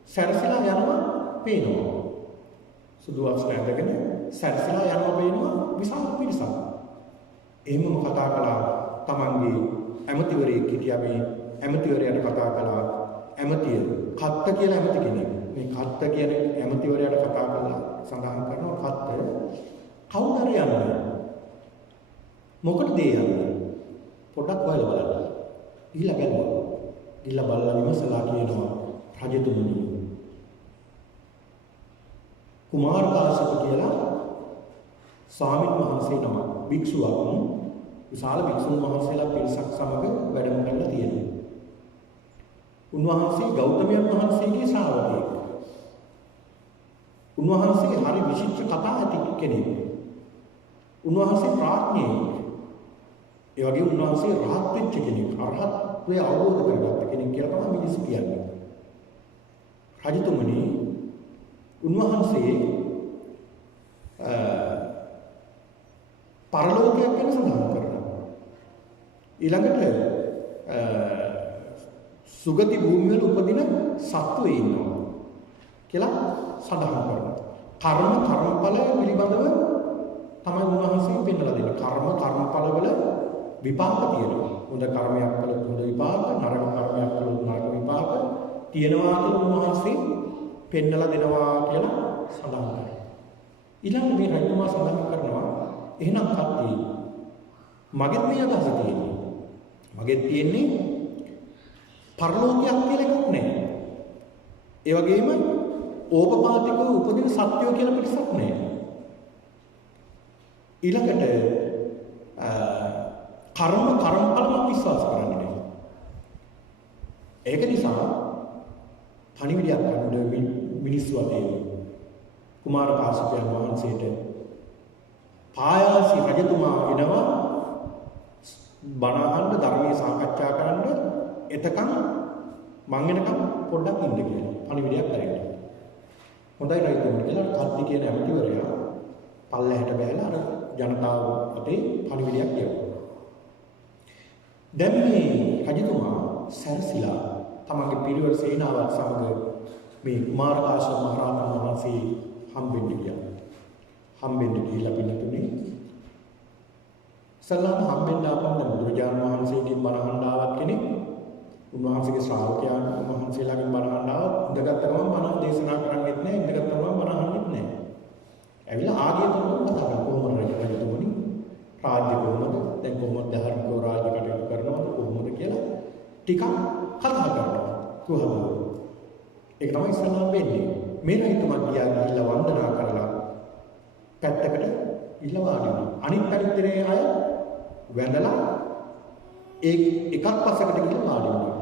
සැරසිලා යනවා පේනවා. සුදු වස්ත්‍ර ඇඳගෙන සැරසිලා යනවා පේනවා විශාල පිරිසක්. එහෙමම කතා කළා තමන්ගේ ඇමතිවරයෙක් හිටියා මේ ඇමතිවරයාට කතා කළා ඇමතිය කත්ත කියලා ඇමති කෙනෙක්. මේ කත්ත කියන ඇමතිවරයාට කතා කළා සඳහන් කරනවා කත්ත කවුද යන්නේ? මොකටද යන්නේ? පොඩ්ඩක් හොයලා බලන්න. ඊළඟ බැලුවා. ඊළඟ බලලා විමසලා කියනවා රජතුමනි කුමාර කාශ්‍යප කියලා ස්වාමීන් වහන්සේ නම භික්ෂුවක් විශාල භික්ෂුන් වහන්සේලා පිරිසක් සමග වැඩම කරලා තියෙනවා. උන්වහන්සේ ගෞතමයන් වහන්සේගේ ශ්‍රාවකයෙක්. උන්වහන්සේ හරි විශිෂ්ට කතා ඇති කෙනෙක්. උන්වහන්සේ ප්‍රඥෙක්. ඒ වගේ උන්වහන්සේ රහත් වෙච්ච කෙනෙක්. අරහත්ත්වය අවබෝධ කරගත්ත කෙනෙක් කියලා තමයි මිනිස්සු කියන්නේ. රජතුමනි උන්වහන්සේ පරලෝකයක් ගැන සඳහන් කරනවා. ඊළඟට සුගති භූමිය වල උපදින සත්වෝ ඉන්නවා කියලා සඳහන් කරනවා. කර්මඵල පිළිබඳව තමයි උන්වහන්සේ පෙන්නලා දෙන්නේ. කර්මඵල වල විපාක තියෙනවා. හොඳ කර්මයක් කළොත් හොඳ විපාක, නරක කර්මයක් කළොත් නරක විපාක තියෙනවා කියලා උන්වහන්සේ පෙන්නලා දෙනවා කියලා සඳහන් කරනවා. ඊළඟ මේ රජතුමා සඳහන් කරනවා එහෙනම් කට්ටිය මගෙත් මේ අදහස තියෙන්නේ. මගෙත් තියෙන්නේ පරලෝකයක් කියලා එකක් නැහැ. ඒ වගේම ඕපපාතිකව උපදින සත්‍යෝ කියලා පිටසක් නැහැ. ඊළඟට කර්මඵල විශ්වාස කරන්නේ නැහැ. ඒක නිසා පණිවිඩයක් ගන්න මිනිස්සු අතේ කුමාර කාශ්‍යපයන් වහන්සේට පායාසි රජතුමා එනවා බණ අහන්න ධර්මයේ සාකච්ඡා කරන්න එතකන් මං එනකම් පොඩ්ඩක් ඉන්න කියලා පණිවිඩයක් කරගෙන. හොඳයි රජතුමනි කියලා කත්ති කියන ඇමතිවරයා පල්ලෙහාට බැලලා අර ජනතාව අතේ පණිවිඩයක් කියවුවා. දැන් මේ රජතුමා සැරසිලා තමන්ගේ පිරිවර සේනාවත් සමග මේ කුමාර කාශ්‍යප මහ රහතන් වහන්සේ හම්බෙන්න ගියා. හම්බෙන්න ගිහිල්ලා පින්නතුනේ සල්ලාම හම්බෙන්න ආපම බුදුරජාණන් වහන්සේගෙන් බණ අහන්න ආවත් කෙනෙක් උන්වහන්සේගේ ශ්‍රාවකයන් වහන්සේලාගෙන් බණ අහන්න ආවත් ඉඳගත් ගමන් බණ දේශනා කරන්නෙත් නැහැ ඉඳගත් ගමන් බණ අහන්නෙත් නැහැ. ඇවිල්ලා ආගිය තුනක් කතා කරලා කොහොමද රජතුමනි රාජ්‍ය කොහොමද දැන් කොහොමද ධර්මකව රාජ්‍ය කටයුතු කරනවද කොහොමද කියලා ටිකක් කතා කරනවා. කොහොමද? ඒක තමයි ඉස්සල්ලාම වෙන්නේ. මේ රජතුමා ගිහිල්ලා වන්දනා කරලා පැත්තකට ඉල්ල වාඩි වුණා. අනිත් පැත්තේ අය වැඳලා ඒ එකක් පස්සකට ගිහින් වාඩි වුණා.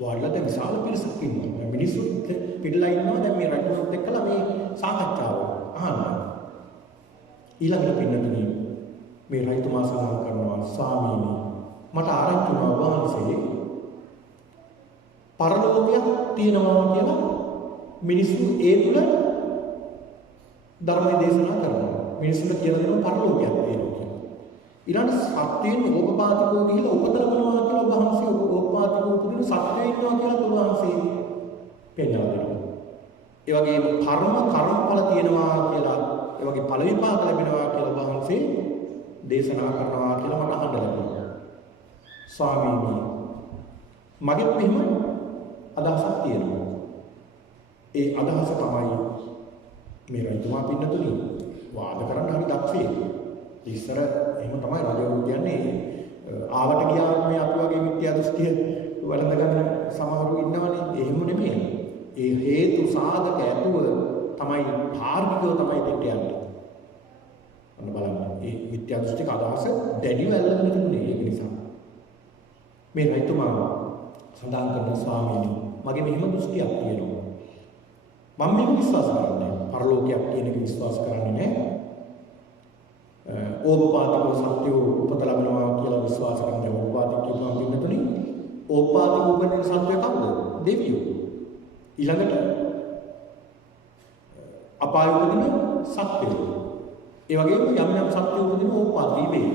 වාඩිලා දැන් විශාල පිරිසක් ඉන්නවා. මිනිස්සුත් පිටලා ඉන්නවා. දැන් මේ රජුත් එක්කලා මේ සාකච්ඡාව අහනවා. ඊළඟට පින්නතුනි මේ රජතුමා සඳහන් කරනවා ස්වාමීනි මට ආරංචි වුණා වහන්සේ පරලෝකයක් තියෙනවා කියලා මිනිස්සු ඒ තුල ධර්ම දේශනා කරනවා. මිනිස්සුන්ට කියලා දෙනවා පරලෝකයක් තියෙනවා කියලා. ඊළඟ සත්‍යයෙන් ඕපපාතිකව ගිහිල්ලා උපත ලබනවා කියලා වහන්සේ ඕපපාතිකව උපදින සත්‍යය ඉන්නවා කියලා වහන්සේ පෙන්නනවා දෙනවා. ඒ වගේම කර්මඵල තියෙනවා කියලා ඒ වගේ ඵල විපාක ලැබෙනවා කියලා වහන්සේ දේශනා කරනවා කියලා මට අහන්න ලැබුණා. ස්වාමීනි මගෙත් මෙහෙම අදහසක් තියෙනවා. ඒ අදහස තමයි මේ රජතුමා පින්නතුනි වාද කරන්න හරි දක්ෂයෙක්. ඉස්සර එහෙම තමයි රජවරු කියන්නේ ආවට ගියාම මේ අපි වගේ මිත්‍යා දෘෂ්ටිය වළඳ ගන්න සමහරු ඉන්නවනේ. එහෙම නෙමෙයි. ඒ හේතු සාධක ඇතුව තමයි ධාර්මිකව තමයි දෙට යන්නේ. අන්න බලන්න. මේ මිත්‍යා දෘෂ්ටික අදහස දැඩිව ඇල්ලගෙන තිබුණේ ඒක නිසා. මේ රජතුමා සඳහන් කරන ස්වාමීනි මගේ මෙහෙම දෘෂ්ටියක් තියෙනවා. මම මේක විශ්වාස කරන්නේ පරලෝකයක් කියන එක විශ්වාස කරන්නේ නැහැ. ඕපපාතික සත්‍යෝ උපත ලබනවා කියලා විශ්වාස කරන්නේ ඕපපාතික කියනවා පින්නතුනි. ඕපපාතික උපදින සත්‍ය කවුද? දෙවියෝ. ඊළඟට අපාය උපදින සත්‍යෝ. ඒ වගේම යම් සත්‍යෝ උපදින ඕපපාතික වේ.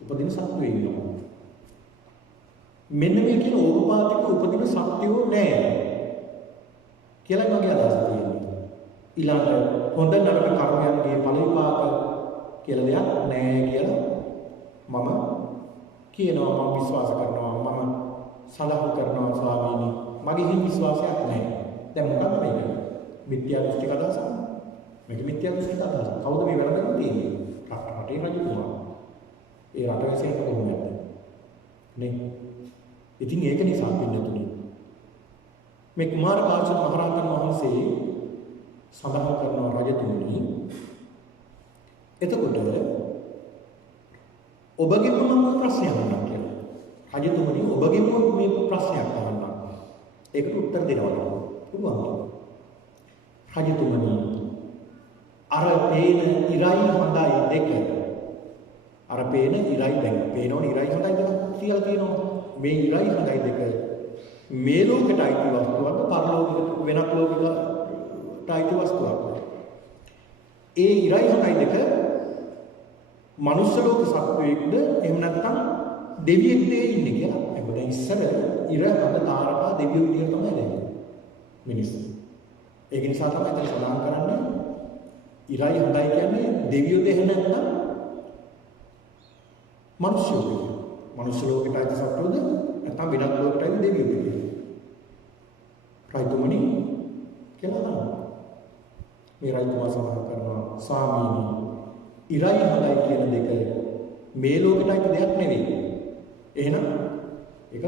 උපදින සත්‍යෝ ඉන්නවා. මෙන්න මේ කියන ඕපපාතික උපදින සත්‍යෝ නැහැ කියලා මගේ අදහස තියෙනවා. ඊළඟ හොඳ නරක කර්මයන්ගේ ඵල විපාක කියලා දෙයක් නැහැ කියලා මම කියනවා. මම විශ්වාස කරනවා. මම සලහු කරනවා ස්වාමීනි. මගේ හිම විශ්වාසයක් නැහැ. දැන් මොකක්ද මේක? මිත්‍යා දෘෂ්ටික අදහස. මේක මිත්‍යා දෘෂ්ටික අදහස. කවුද මේ වැරදගෙන තියෙන්නේ? රටේ රජතුමා. ඒ රට විශ්ේ කොහොමද? නේ. ඉතින් ඒක නිසා පින්නතුනි මේ කුමාර කාශ්‍යප මහ රහතන් වහන්සේ සඳහන් කරනවා රජතුමනි. එතකොට ඔබගෙන් මම ප්‍රශ්නයක් අහන්නම් කියලා. රජතුමනි ඔබගෙන් මේ ප්‍රශ්නයක් අහන්නම්. ඒකට උත්තර දෙනවා. පුළුවන්. රජතුමනි අර පේන ඉරයි හොඳයි දෙක. අර පේන ඉරයි දැන් පේනෝනේ ඉරයි හොඳයි දෙක කියලා තියෙනවා. මේ ඉරයි හොඳයි දෙක මේ ලෝකෙට අයිති වස්තුවක්ද පරලෝකෙට වෙනත් ලෝකෙකට අයිති වස්තුවක්ද? ඒ ඉරයි හොඳයි දෙක මනුෂ්‍ය ලෝක සත්වයේක්ද එහෙම නැත්නම් දෙවියෙක්ද ඉන්නේ කියලා. ඒක දැන් ඉස්සර ඉර හඳ තාරකා දෙවියෝ විදියට තමයි දැන්නේ මිනිස්සු. ඒක නිසා තමයි එතන සඳහන් කරන්නේ ඉරයි හොඳයි කියන්නේ දෙවියෝද එහෙම නැත්නම් මනුෂ්‍යයෝද? මනුෂ්‍ය ලෝකයට අයිති සත්වෝද නැත්නම් වෙනත් ලෝකයට අයිති දෙවියෝද? රජතුමනි කියලා අහනවා. මේ රජතුමා සඳහන් කරනවා ස්වාමීනි ඉරයි හොඳයි කියන දෙක මේ ලෝකයට අයිති දෙයක් නෙවෙයි. එහෙනම් ඒක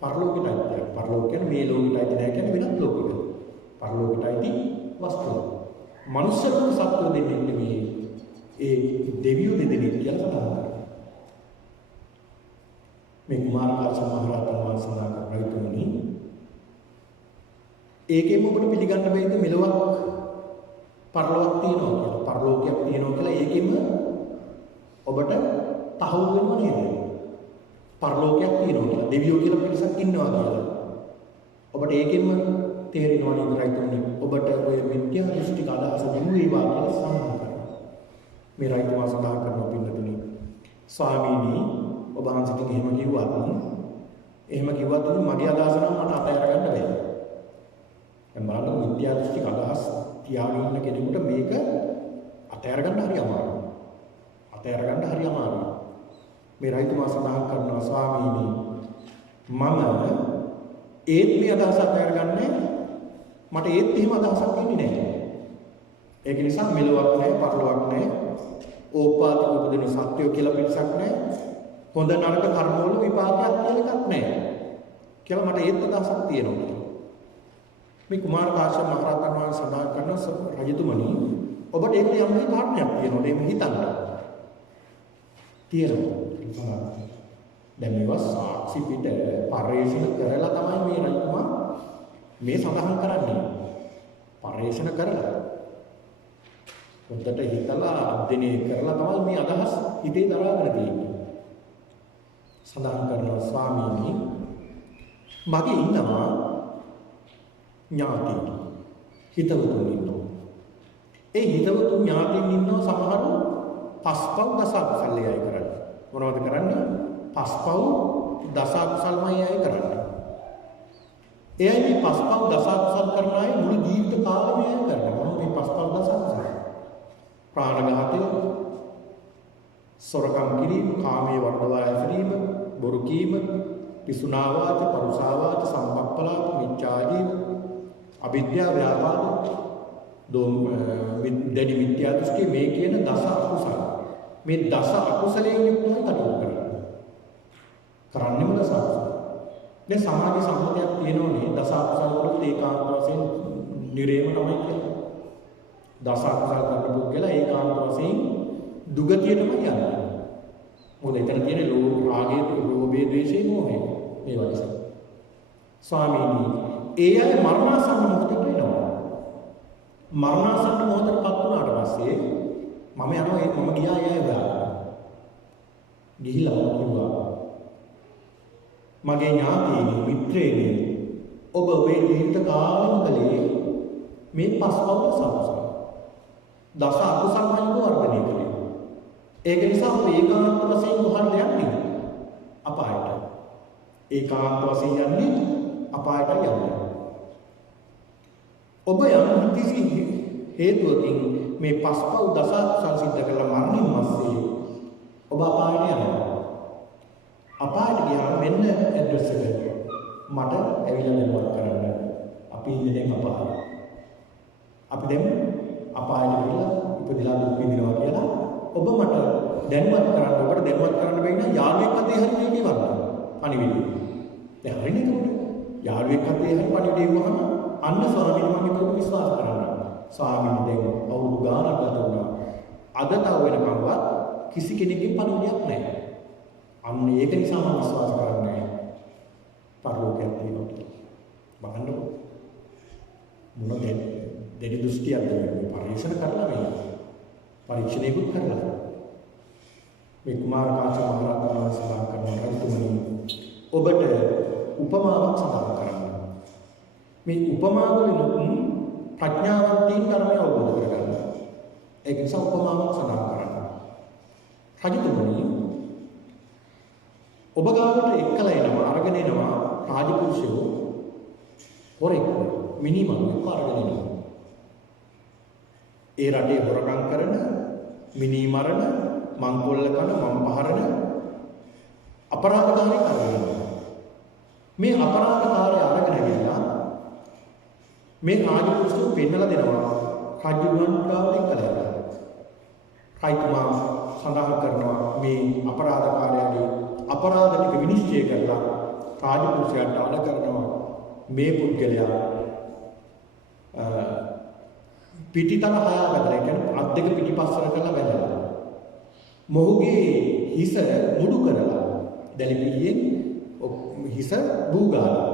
පරලෝකයට අයිති දෙයක්. පරලෝක කියන්නේ මේ ලෝකයට අයිති නැහැ කියන්නේ වෙනත් ලෝකයකට. පරලෝකයට අයිති වස්තුව. මනුෂ්‍ය ලෝක සත්ව දෙන්නේ නෙවෙයි. ඒ දෙවියෝ දෙදෙනෙක් කියලා සඳහන් කරනවා. මේ කුමාර කාශ්‍යප මහ රහතන් වහන්සේ සඳහන් කරන රජතුමනි ඒකෙම ඔබට පිළිගන්න බැයිද මෙලොවක් පරලොවක් තියෙනවා කියලා. පරලෝකයක් තියෙනවා කියලා ඒකෙම ඔබට තහවුරු වෙනව නේද? පරලෝකයක් තියෙනවා කියලා දෙවියෝ කියලා පිරිසක් ඉන්නවා කියලා. ඔබට ඒකෙම තේරෙනවා නේද රජතුමනි? ඔබට ඔය මිත්‍යා දෘෂ්ටික අදහස දුරු වේවා කියලා සඳහන් කරනවා. මේ රජතුමා සඳහන් කරනවා පින්නතුනි ස්වාමීනි ඔබ වහන්සේට එහෙම කිව්වත් මගේ අදහස නම් මට අතහැර ගන්න බැහැ. දැන් බලන්න මිත්‍යා දෘෂ්ටික අදහස් තියාගෙන ඉන්න කෙනෙකුට මේක අතහැර ගන්න හරි අමාරුයි. මේ රජතුමා සඳහන් කරනවා ස්වාමීනි මම ඒත් මේ අදහස අතහැර ගන්නෑ. මට ඒත් එහෙම අදහසක් එන්නේ නැහැ. ඒක නිසා මෙලොවක් නැහැ, පරලොවක් නැහැ. ඕපාතික උපදින සත්‍යය කියලා පිටසක් නැහැ. හොඳ නරක කර්ම වල විපාකයක් කියලා එකක් නැහැ. කියලා මට ඒත් අදහසක් තියෙනවා. මේ කුමාර කාශ්‍යප මහ රහතන් වහන්සේ සඳහන් කරන රජතුමනි ඔබට ඒක යම් කාරණයක් තියෙනවා. ඒක හිතන්න. තියෙනවා. දැන් මේවා සාක්ෂි පිට පරිශන කරලා තමයි මේ රජතුමා මේ සඳහන් කරන්නේ. පරිශන කරලා හොඳට හිතලා අධ්‍යයනය කරලා තමයි මේ අදහස් හිතේ දරාගෙන තියෙන්නේ. සඳහන් කරනවා ස්වාමීනි මගේ ඉන්නවා ඥාති හිතවතුන් ඉන්නවා. ඒ හිතවතුන් ඥාතින් ඉන්නවා සමහරු පස්පව් දසකුසල්ය අය කරන්නේ. මොනවද කරන්නේ? පස්පව් දසකුසල්මයි අය කරන්නේ. එයයි මේ පස්පව් දසකුසල් කරන අය මුළු ජීවිත කාලෙම අය කරනවා. මේ පස්පව් දසකුසල්. ප්‍රාණඝාතය, සොරකම් කිරීම, කාමයේ වර්ධවා ඇසීම, බොරු කීම, පිසුනාවාච, පරුසාවාච, සම්පප්පලාප, මිච්ඡාජීව, අවිද්‍යාව, ව්‍යාපාද, දැඩි මිත්‍යා දෘෂ්ටි මේ කියන දස අකුසල. මේ දස අකුසලයෙන් යුක්තව කටයුතු කරනවා. කරන්නේම දස අකුසල. දැන් සමාජ සම්මතයක් තියෙනෝනේ දස අකුසල වලට ඒකාන්ත වශයෙන් නිරේම තමයි කියන්නේ. දස අකුසල කරන පුද්ගලයා ඒකාන්ත වශයෙන් දුගතියටම යනවා. මොකද එතන තියෙන රාගය, ලෝභය, ද්වේෂය, මෝහය මේ වගේ. ස්වාමීනි, ඒ අය මරණාසන්න මොහොතට එනවා. මරණාසන්න මොහොතටපත් වුණාට පස්සේ මම ගියා ඒ අය ගිහිලා කිව්වා මගේ ඥාතීනි, මිත්‍රේනි, ඔබ ඔබේ ජීවිත කාලෙම කලේ මේ පස්පව් සංසාර දස අකුසල්මයි වර්ධනය කළේ. ඒක නිසා ඔබ ඒකාන්ත වශයෙන් කොහොමද යන්නේ? අපායට. ඒකාන්ත වශයෙන් යන්නේ අපායට යන්නේ. ඔබ යම් කිසි හේතුවකින් මේ පස්පව් දස සංසිද්ධ කළ මරණින් මස්සේ ඔබ අපායට යනවා. අපායට ගියාම මෙන්න ඇඩ්‍රස් එක. මට ඇවිල්ලා දෙන්නවත් කරන්න. අපි ඉන්නේ දැන් අපායේ. අපි දැන් අපායට ගිහලා ඉපදලා දුක් විඳිනවා කියලා ඔබ මට දැනුවත් කරන්න. ඔබට දැනුවත් කරන්න බැරි නම් යාළුවෙක් අතේ හරි මේ කියවන්න. පණිවිඩය. දැන් හරිනේ ඒකට. යාළුවෙක් අතේ හරි පණිවිඩය වුණාම අන්න ස්වාමීන් වහන්සේ මම විශ්වාස කරනවා. ස්වාමීන් දැන් අවුරුදු ගානක් ගත වුණා. අද තව වෙනකම්වත් කිසි කෙනෙක්ගේ පණිවිඩයක් නැහැ. අන්න ඒක නිසා මම විශ්වාස කරන්නේ පරලෝකයක් තියෙනවා කියලා. බලන්නකො. මොනද දෙවි දෘෂ්ටියක් දෙන්නේ පරීක්ෂණ කරලා මේ පරීක්ෂණයකුත් කරලා මේ කුමාර කාශ්‍යප මහ රහතන් වහන්සේ සඳහන් කරන රජතුමනි ඔබට උපමාවක් සඳහන් කරන්න. මේ උපමාවලින් ප්‍රඥාවන්තයින් ධර්මය අවබෝධ කරගන්න. ඒක නිසා උපමාවක් සඳහන් කරන්න. රජතුමනි ඔබ ගාවට එක්කලා එනවා අරගෙන එනවා රාජපුරුෂයෝ හොරෙක් මිනිමරුවෙක් අරගෙන එනවා. ඒ රටේ හොරකම් කරන මිනි මරණ මංකොල්ල කන මම් පහරන අපරාධකාරයෙක් අරගෙන එනවා. මේ අපරාධකාරය අරගෙන ඇවිල්ලා මේ රාජපුරුෂයෝ පෙන්නලා දෙනවා රජුන් ගාවට එක්කලා. රජතුමා සඳහන් කරනවා මේ අපරාධකාරයාගේ අපරාධ ටික විනිශ්චය කරලා රාජපුරුෂයාට අඩ කරනවා මේ පුද්ගලයා පිටිතල හයාගදලා ඒ කියන්නේ අත් දෙක පිටිපස්සට කරලා බැලලා මොහුගේ හිස මුඩු කරලා දැලිපිලියෙන් හිස බූගාලා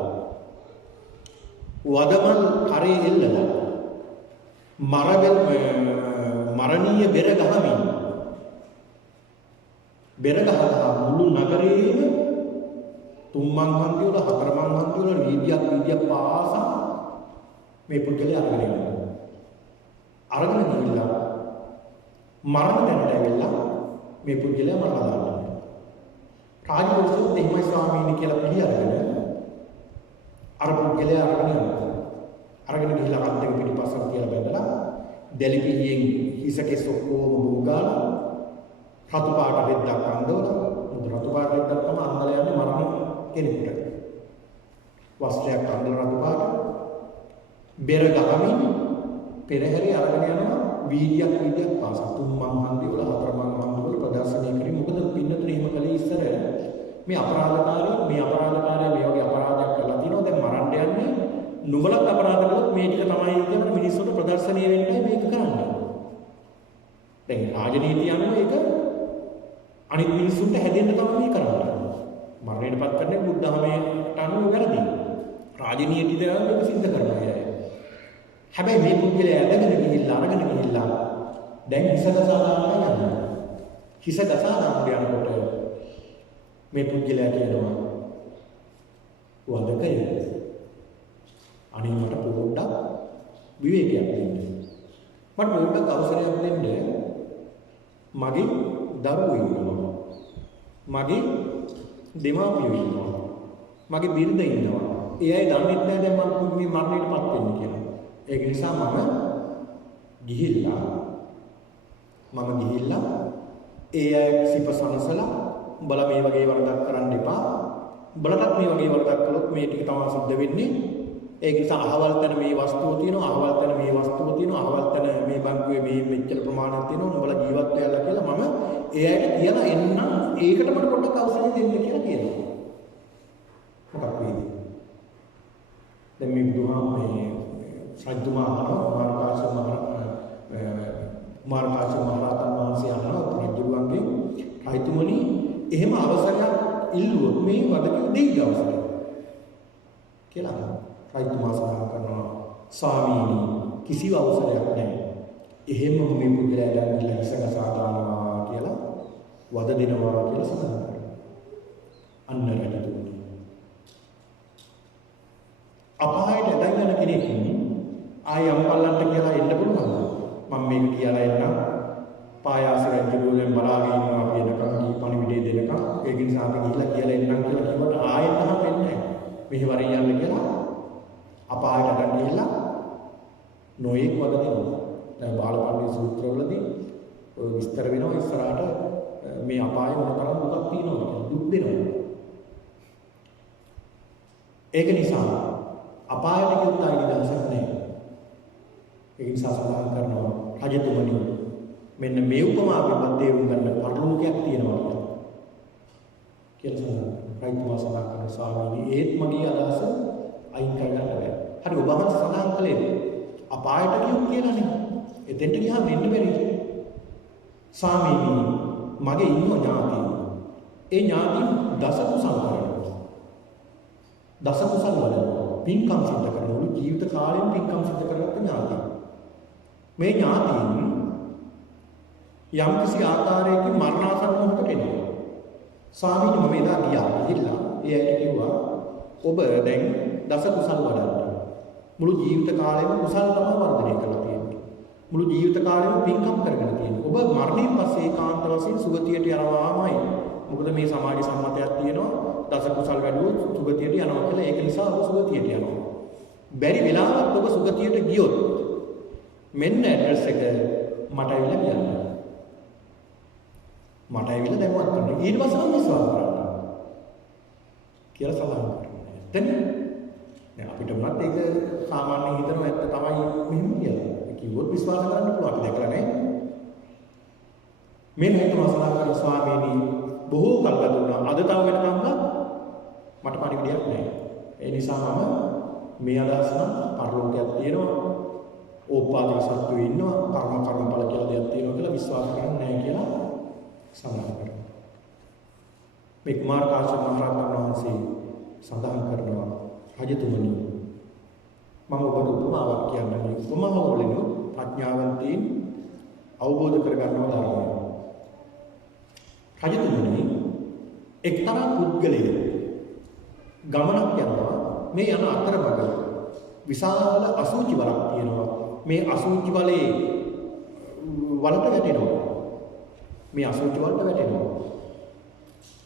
වදමල් කරේ එල්ලලා මරණීය බෙර ගහමින් බෙර ගහලා මුළු නගරේම තුන්මන් හන්දිය වල හතරමන් හන්දිය වල වීදියක් පාසා මේ පුද්ගලයා අරගෙන යනවා. අරගෙන ගිහිල්ලා මරණ දැනට ඇවිල්ලා මේ පුද්ගලයා මරලා දානවා. රාජපුරුෂයෝ දෙහිමයි ස්වාමීනි කියලා පිළි අරගෙන අර පුද්ගලයා අරගෙන යනවා. අරගෙන ගිහිල්ලා අත් දෙක පිටිපස්සට තියලා බැලලා දැලිපිහියෙන් හිසකෙස් ඔක්කොම බුගාලා රතු පාට රෙද්දක් අඳවලා රතු පාට රෙද්දක් තමයි අඳලා යන්නේ මරණ කෙනෙකුට. වස්ත්‍රයක් අඳලා රතු පාට බෙර ගහමින් පෙරහැරි අරගෙන යනවා වීදියක් පාසා තුන්මන් හන්දිය වල හතරමන් හන්දිය වල ප්‍රදර්ශනය කරේ. මොකද පින්නතුනේ එහෙම කළේ ඉස්සර මේ අපරාධකාරයෝ මේ වගේ අපරාධයක් කරලා තිනවා දැන් මරන්න යන්නේ නුඹලත් අපරාධ කළොත් මේ ටික තමයි කියන මිනිස්සුන්ට ප්‍රදර්ශනය වෙන්නේ මේක කරන්නේ. දැන් රාජනීතිය අනුව ඒක අනිත් මිනිස්සුන්ට හැදෙන්න තමයි මේ කරන්නේ. මරණයටපත් කරන්නේ බුද්ධ ධර්මයට අනුව වැරදි. රාජනීතිය දරන මේක සිද්ධ කරනවා. හැබැයි මේ පුද්ගලයා අරගෙන ගිහිල්ලා දැන් හිස ගසා දාන්න යනවා. හිස ගසා දාන්න යනකොට මේ පුද්ගලයා කියනවා වදකය අනේ මට පොඩ්ඩක් විවේකයක් දෙන්න. මට පොඩ්ඩක් අවසරයක් දෙන්න. මගේ දරුවෝ ඉන්නවා. මගේ දෙමාපියෝ ඉන්නවා. මගේ බිරිඳ ඉන්නවා. ඒ අය දන්නේ නැහැ දැන් මම මේ මරණයටපත් වෙන්නේ කියලා. ඒක නිසා මම ගිහිල්ලා ඒ අය සිපසනසලා උඹලා මේ වගේ වරදක් කරන්න එපා. උඹලටත් මේ වගේ වරදක් කළොත් මේ ටික තමයි සිද්ධ වෙන්නේ. ඒක නිසා අහවල් තැන මේ වස්තුව තියෙනවා, අහවල් තැන මේ වස්තුව තියෙනවා, අහවල් තැන මේ බංකුවේ මේ මෙච්චර ප්‍රමාණයක් තියෙනවා. උඹලා ජීවත් වෙලා කියලා මම ඒ අයට කියලා එන්නම්. ඒකට මට පොඩ්ඩක් අවසරය දෙන්න කියලා කියනවා. මොකක්ද මේ? දැන් මේ බුදුහාම මේ සජ්ජුමා කුමාර කාශ්‍යප මහ රහතන් වහන්සේ අහනවා රජුවන්ගේ රජතුමනි එහෙම අවසරයක් ඉල්ලුවොත් මේ වදකින් දෙයි අවසරය කියලා රජතුමා සඳහන් කරනවා ස්වාමීනි කිසිව අවසරයක් නැහැ. එහෙම මේ පුද්ගලයා දැන් ඉස්සගසා දානවා කියලා වද දෙනවා කියලා සඳහන් කරනවා. අන්න රජතුමනි අපායට දැන් යන කෙනෙක් ආය අම්පල්ලන්ට කියලා එන්න පුළුවන්ද? මම මේක කියලා එන්නම්. පායාස රජුගෙන් බලාගෙන ඉන්නවා කියනකම් කී පණිවිඩය දෙනකම් ඒක නිසා අපි ගිහිල්ලා කියලා එන්නම් කියලා කිව්වට ආයෙත් තමයි මෙහි වරේ යන්න කියලා අපායට අරන් ගිහිල්ලා නොයෙක් වද දෙනවා. දැන් බාලපණ්ඩිත සූත්‍රවලදී ඔය විස්තර වෙනවා ඉස්සරහට මේ අපායේ මොන තරම් දුකක් තියෙනවද කියලා. දුක් දෙනවා. ඒක නිසා අපායට ගියොත් ආයි නිදහසක් නැහැ. ඒ නිසා සඳහන් කරනවා රජතුමනි මෙන්න මේ උපමාවෙන් තේරුම් ගන්න පරලෝකයක් තියෙනවා කියලා සඳහන්. රජතුමා සඳහන් කරන ස්වාමීනි ඒත් මගේ අදහස අයින් කරගන්න බෑ. හරි ඔබ වහන්සේ සඳහන් කළේ අපායට ගියොත් කියලානේ. එතෙන්ට ගියාම එන්න බැරි. ස්වාමීනි මගේ ඉන්න ඥාතිය. ඒ ඥාතිය දස කුසල කරනවා. දස කුසල වල පින්කම් සිද්ධ කරනවලු ජීවිත කාලෙම පින්කම් සිද්ධ කරගත්ත ඥාතිය. මේ ඥාතියින් යම් කිසි ආකාරයකින් මරණාසන්න මොහොතට එනවා. ස්වාමීනි මම එදා ගියා ගිහිල්ලා ඒ අයට කිව්වා ඔබ දැන් දස කුසල් වඩන්න. මුළු ජීවිත කාලෙම කුසල් තමයි වර්ධනය කරලා තියෙන්නේ. මුළු ජීවිත කාලෙම පින්කම් කරගෙන තියෙන්නේ. ඔබ මරණයෙන් පස්සේ ඒකාන්ත වශයෙන් සුගතියට යනවාමයි. මොකද මේ සමාජ සම්මතයක් තියෙනවා දස කුසල් වැඩුවොත් සුගතියට යනවා කියලා. ඒක නිසා ඔබ සුගතියට යනවා. බැරි වෙලාවක් ඔබ සුගතියට ගියොත් මෙන්න ඇඩ්‍රස් එක මට ඇවිල්ලා කියන්න. මට ඇවිල්ලා දැනුවත් කරන්න. ඊට පස්සේ මම විශ්වාස කරනවා කියලා සඳහන් කරනවා. දැන් අපිට උනත් ඒක සාමාන්‍ය හිතන ඇත්ත තමයි මෙහෙම කියලා. ඒ කිව්වොත් විශ්වාස කරන්න පුළුවන්. අපි දැකලා නැහැ. මෙන්න හිතන සඳහන් කරන ස්වාමීනි බොහෝ කල් ගත වුණා. අද තව වෙනකම් මට පරිවිඩයක් නැහැ. ඒ නිසා මම මේ අදහස නම් පරලෝකයක් තියෙනවා. ඕපාදික සත්‍යය ඉන්නවා. කර්මඵල කියලා දෙයක් තියෙනවා කියලා විශ්වාස කරන්නේ නැහැ කියලා සඳහන් කරනවා. මේ කුමාර කාශ්‍යප මහ රහතන් වහන්සේ සඳහන් කරනවා රජතුමනි මම ඔබට උපමාවක් කියන්නේ. මේ උපමාව වලින් ප්‍රඥාවන්තයින් අවබෝධ කරගන්නවා ධර්මය. රජතුමනි එක්තරා පුද්ගලයෙක් ගමනක් යනවා. මේ යන අතරමඟ විශාල අසුචි වලක් තියෙනවා. මේ අසුචි වලේ වලට වැටෙනවා. මේ අසුචි වලට වැටෙනවා.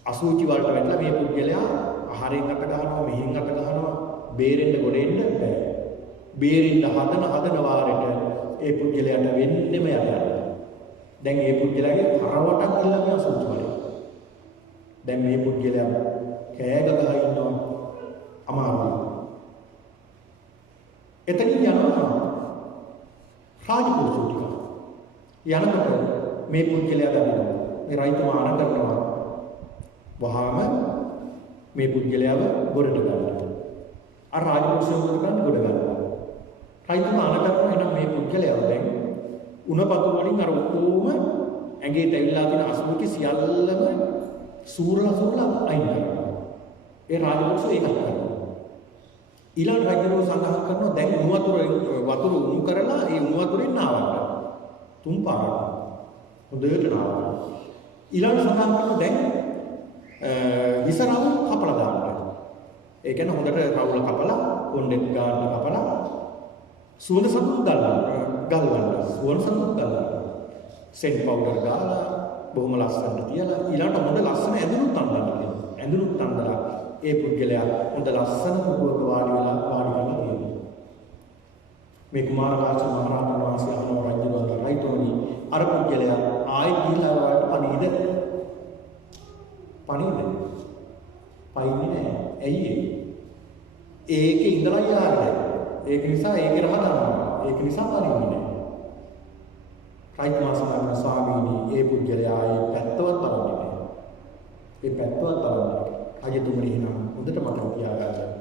අසුචි වලට වැටලා මේ පුද්ගලයා ආහාරයෙන් අත ගන්නවා, මෙහෙන් අත ගන්නවා, බේරෙන්න ගොඩෙන්න බෑ. බේරෙන්න හදන වාරෙට ඒ පුද්ගලයාට වෙන්නෙම යනවා. දැන් මේ පුද්ගලයාගේ කරවටක් ඉල්ලන්නේ අසුචි වලේ. දැන් මේ පුද්ගලයා කෑ ගගා ඉන්නවා අමාරුයි. එතනින් යනවා රාජපුරුෂෝ ටික. යනකොට මේ පුද්ගලයා දකිනවා. මේ රයිතුමා ආන කරනවා. වහාම මේ පුද්ගලයාව ගොඩට ගන්නවා. අර රාජපුරුෂයෝ ගොඩ ගන්නවා. රයිතුමා ආන කරනවා. එහෙනම් මේ පුද්ගලයාව දැන් උණපතු වලින් අර ඔක්කොම ඇඟේ තැවිලා තියෙන අසුචි සියල්ලම සූරලා අයින් කරනවා. ඒ රාජපුරුෂෝ ඒක කරනවා. ඊළඟ රජුරෝ සඳහන් කරනවා දැන් වතුර උණු කරලා ඒ උණු වතුරෙන් නාවන්න. තුන් පාරක්. හොඳට නාවන්න. ඊළඟ සඳහන් කරනවා දැන් හිස රවුල් කපලා දාන්න. ඒ කියන්නේ හොඳට රවුල කපලා කොණ්ඩෙත් ගන්න කපලා සුවඳ සතුත් ගල්වන්න. සුවඳ සතුත් ගල්වන්න. සෙන් පවුඩර් ගාලා බොහොම ලස්සනට තියලා ඊළඟට හොඳ ලස්සන ඇඳුනුත් අඳින්න. ඇඳුනුත් අඳලා ඒ පුද්ගලයා හොඳ ලස්සන කුඩුවක වාඩි කරලා තියෙනවා. මේ කුමාර කාශ්‍යප මහ රහතන් වහන්සේ අහනවා රජුගෙන් රයිතෝනි අර පුද්ගලයා ආයෙත් ගිහිල්ලා වලට පණීද? පයින්නේ නැහැ. ඇයි ඒකේ ඉඳලා යාරයි. ඒක නිසා ඒකේ රහ ගන්නවා. ඒක නිසා පණින්නේ නැහැ. රයිතුමා සමහර ස්වාමීනි ඒ පුද්ගලයා ආයේ පැත්තවත් බලන්නේ නැහැ. ඒ පැත්තවත් බලන්නේ. රජතුමනි එහෙනම් හොඳට මතක තියාගන්න.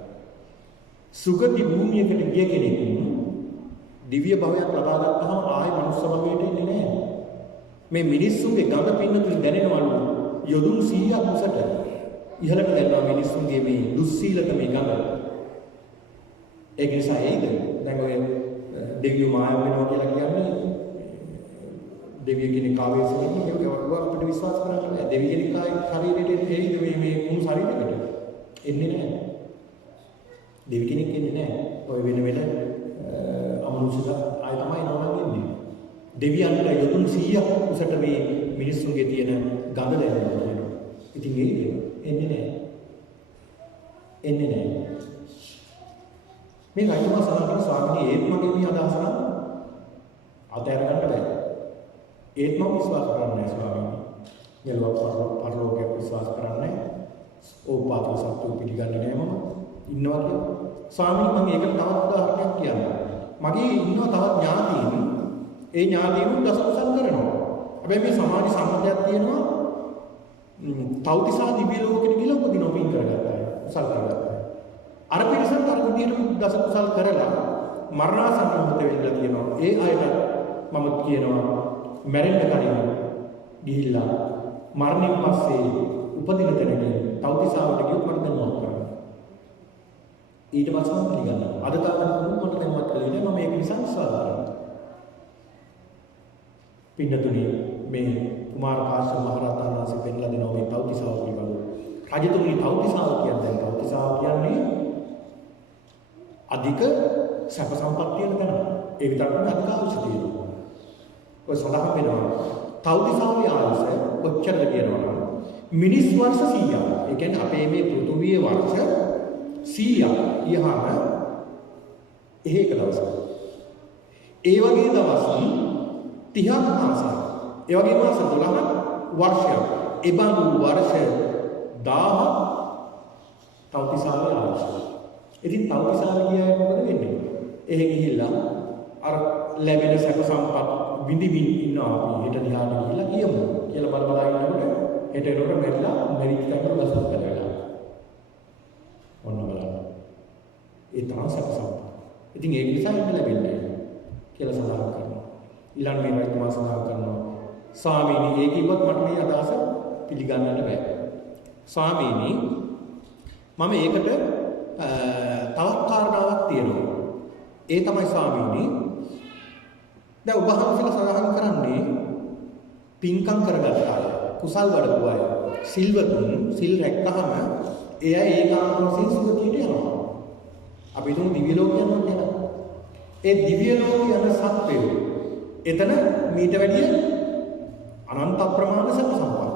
සුගති භූමියකට ගිය කෙනෙක් දිව්‍ය භවයක් ලබා ගන්නවා ආයේ මනුස්ස භවයට එන්නේ නැහැ. මේ මිනිස්සුන්ගේ ගඳ පින්නතුන් දැනෙනවලු යොදුන් 100ක් උසට ඉහළට දැනෙනවා මිනිස්සුන්ගේ මේ දුස්සීලක මේ ගඳ. ඒක නිසා ඒද දැන් ඔය දෙවියෝ මායම් වෙනවා කියලා කියන්නේ දෙවිය කෙනෙක් ආවේශ වෙන්නේ ඒක අපිට විශ්වාස කරන්න බෑ. දෙවිය කෙනෙක් ආයේ ශරීරයට එන්නේ මේ කුණු ශරීරයකට එන්නේ නැහැ. දෙවි කෙනෙක් එන්නේ නැහැ. ඔය වෙන අමනුෂ්‍යක ආය තමයි නෝනන් එන්නේ. දෙවියන්ට යොදුන් 100ක් උසට මේ මිනිස්සුන්ගේ තියෙන ගඳ දැනෙනවා කියනවා. ඉතින් ඒක එන්නේ නැහැ. මේ රජතුමා සලකන ස්වාමීනි ඒත් මගේ මේ අදහස නම් අතහැර ගන්න බෑ. ඒත් මම විශ්වාස කරන්නේ ස්වාමීනි. මෙලොව පරලෝකයක් විශ්වාස කරන්නේ. ඕපාතික සත්‍ය පිළිගන්නේ නෑ මම. ඉන්නවා කියලා. ස්වාමීනි මම ඒකට තවත් උදාහරණයක් කියන්නම්. මගේ ඉන්නවා තවත් ඥාතීන්. ඒ ඥාතීන් දසකුසල් කරනවා. හැබැයි මේ සමාජ සම්මතයක් තියෙනවා. තවතිසා දිව්‍ය ලෝකෙට ගිහලා උපදින පින් කරගත්තා. කුසල් කරගත්තා. අර පිරිසත් අර විදියට දස කුසල් කරලා මරණාසන්න මොහොත වෙලා තියෙනවා. ඒ අයට මම කියනවා මැරෙන්න කලින් ගිහිල්ලා මරණින් පස්සේ උපදින තැනදී තවතිසාවට ගියොත් මට දැනුවත් කරන්න. ඊට පස්සේ මම පිළිගන්නවා. අද තාම මට දැනුවත් කළේ නෑ. මම ඒක නිසා විශ්වාස කරනවා. පින්නතුනි මේ කුමාර කාශ්‍යප මහ රහතන් වහන්සේ පෙන්ලා දෙනවා මේ තවතිසාව පිළිබඳව. රජතුමනි තවතිසාව කියන්නේ තවතිසාව කියන්නේ අධික සැප සම්පත් තියෙන තැන. ඒ විතරක් නෙවෙයි අධික ආයුෂ තියෙනවා. ඔය සඳහන් වෙනවා තවතිසාවේ ආයුෂ කොච්චරද කියනවා නම් මිනිස් වර්ෂ 100ක්. ඒ කියන්නේ අපේ මේ පෘථුවියේ වර්ෂ 100ක් ඉහම එහෙ එක දවසක්. ඒ වගේ දවස් 30ක් මාසයක්. ඒ වගේ මාස 12ක් වර්ෂයක්. ඒ බඳු වර්ෂ 1000ක් තවතිසාවේ ආයුෂ. ඉතින් තවතිසාව ගියාට මොකද වෙන්නේ? එහෙ ගිහිල්ලා අර ලැබෙන සැප සම්පත් විඳින්න ඉන්නවා අපි හෙට දිහාට ගිහිල්ලා කියමු කියලා බල ඉන්නකොට හෙට එනකොට මෙරිලා මෙරික් කරන බසක් කරලා. ඔන්න බලන්න. ඒ තරම් සැප සම්පත්. ඉතින් ඒක නිසා ඉන්න ලැබෙන්නේ කියලා සඳහන් කරනවා. ඊළඟ මේ රජතුමා සඳහන් කරනවා ස්වාමීනි ඒ කිව්වත් මට මේ අදහස පිළිගන්නන්න බෑ. ස්වාමීනි මම ඒකට තවත් කාරණාවක් තියෙනවා. ඒ තමයි ස්වාමීනි දැන් ඔබ වහන්සේලා සඳහන් කරන්නේ පින්කම් කරගත්තා අය, කුසල් වඩපු අය, සිල්වතුන් සිල් රැක්කහම ඒ අය ඒකාන්ත වශයෙන් සුගතියට යනවා. අපි තුන් දිව්‍ය ලෝකයට යනවා කියලා. ඒ දිව්‍ය ලෝක යන සත්වයෝ එතන මීට වැඩිය අනන්ත අප්‍රමාණ සැප සම්පත්.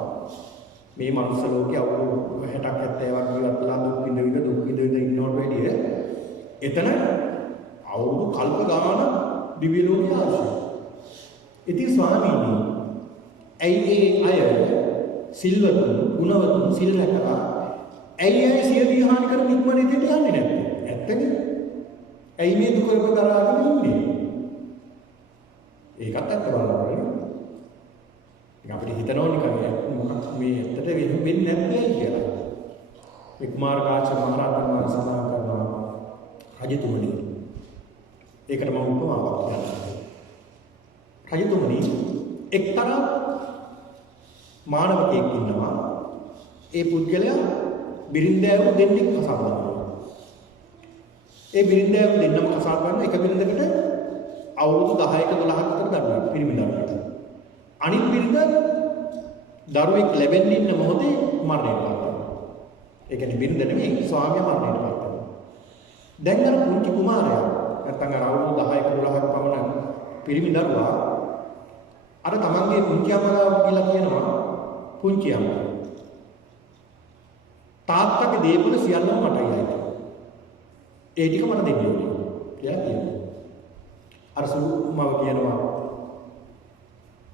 මේ මනුස්ස ලෝකයේ අවුරුදු 60ක් 70ක් ජීවත් වෙලා දුක් විඳ ඉන්නවට වැඩිය එතන අවුරුදු කල්ප ගාන දිව්‍ය ලෝකයේ ආශය. ඉතින් ස්වාමීනි ඇයි ඒ අය සිල්වතුන් ගුණවතුන් සිල් රැකලා ඇයි අය සියදී හානි කර නික්මනේ දෙට යන්නේ නැත්තේ? ඇත්තනේ. ඇයි මේ දුක කරාගෙන ඉන්නේ? ඒකත් ඇත්ත බලන්න. අපිට හිතනවා නිකන් මොකක් මේ ඇත්තට වෙන්නේ නැත්තේ කියලා. මේ කුමාර කාශ්‍යප මහ රහතන් වහන්සේ සඳහන් කරනවා රජතුමනි. ඒකට මම උපමාවක් කියන්නම්. රජතුමනි එක්තරා මානවකයෙක් ඉන්නවා. ඒ පුද්ගලයා බිරින්දෑව දෙන්නෙක් කසා කරනවා. ඒ බිරින්දෑව දෙන්නම කසා කරන එක බිරින්දකට අවුරුදු 10ක 12ක විතර දරුවෙක් පිරිමි දරුවෙක්. අනිත් බිරිඳ දරුවෙක් ලැබෙන්න ඉන්න මොහොතේ මරණයටපත් වෙනවා. ඒ කියන්නේ බිරිඳ නෙමෙයි ස්වාමියා මරණයටපත් වෙනවා. දැන් අර පුංචි කුමාරයා නැත්තම් අර අවුරුදු 10ක 12ක පමණ පිරිමි දරුවා අර තමන්ගේ පුංචි අම්මලාට කියලා කියනවා පුංචි අම්මා තාත්තගේ දේපල සියල්ලම මටයි අයිති. ඒ ටික මට දෙන්න ඕනේ කියලා කියනවා. අර සුමව කියනවා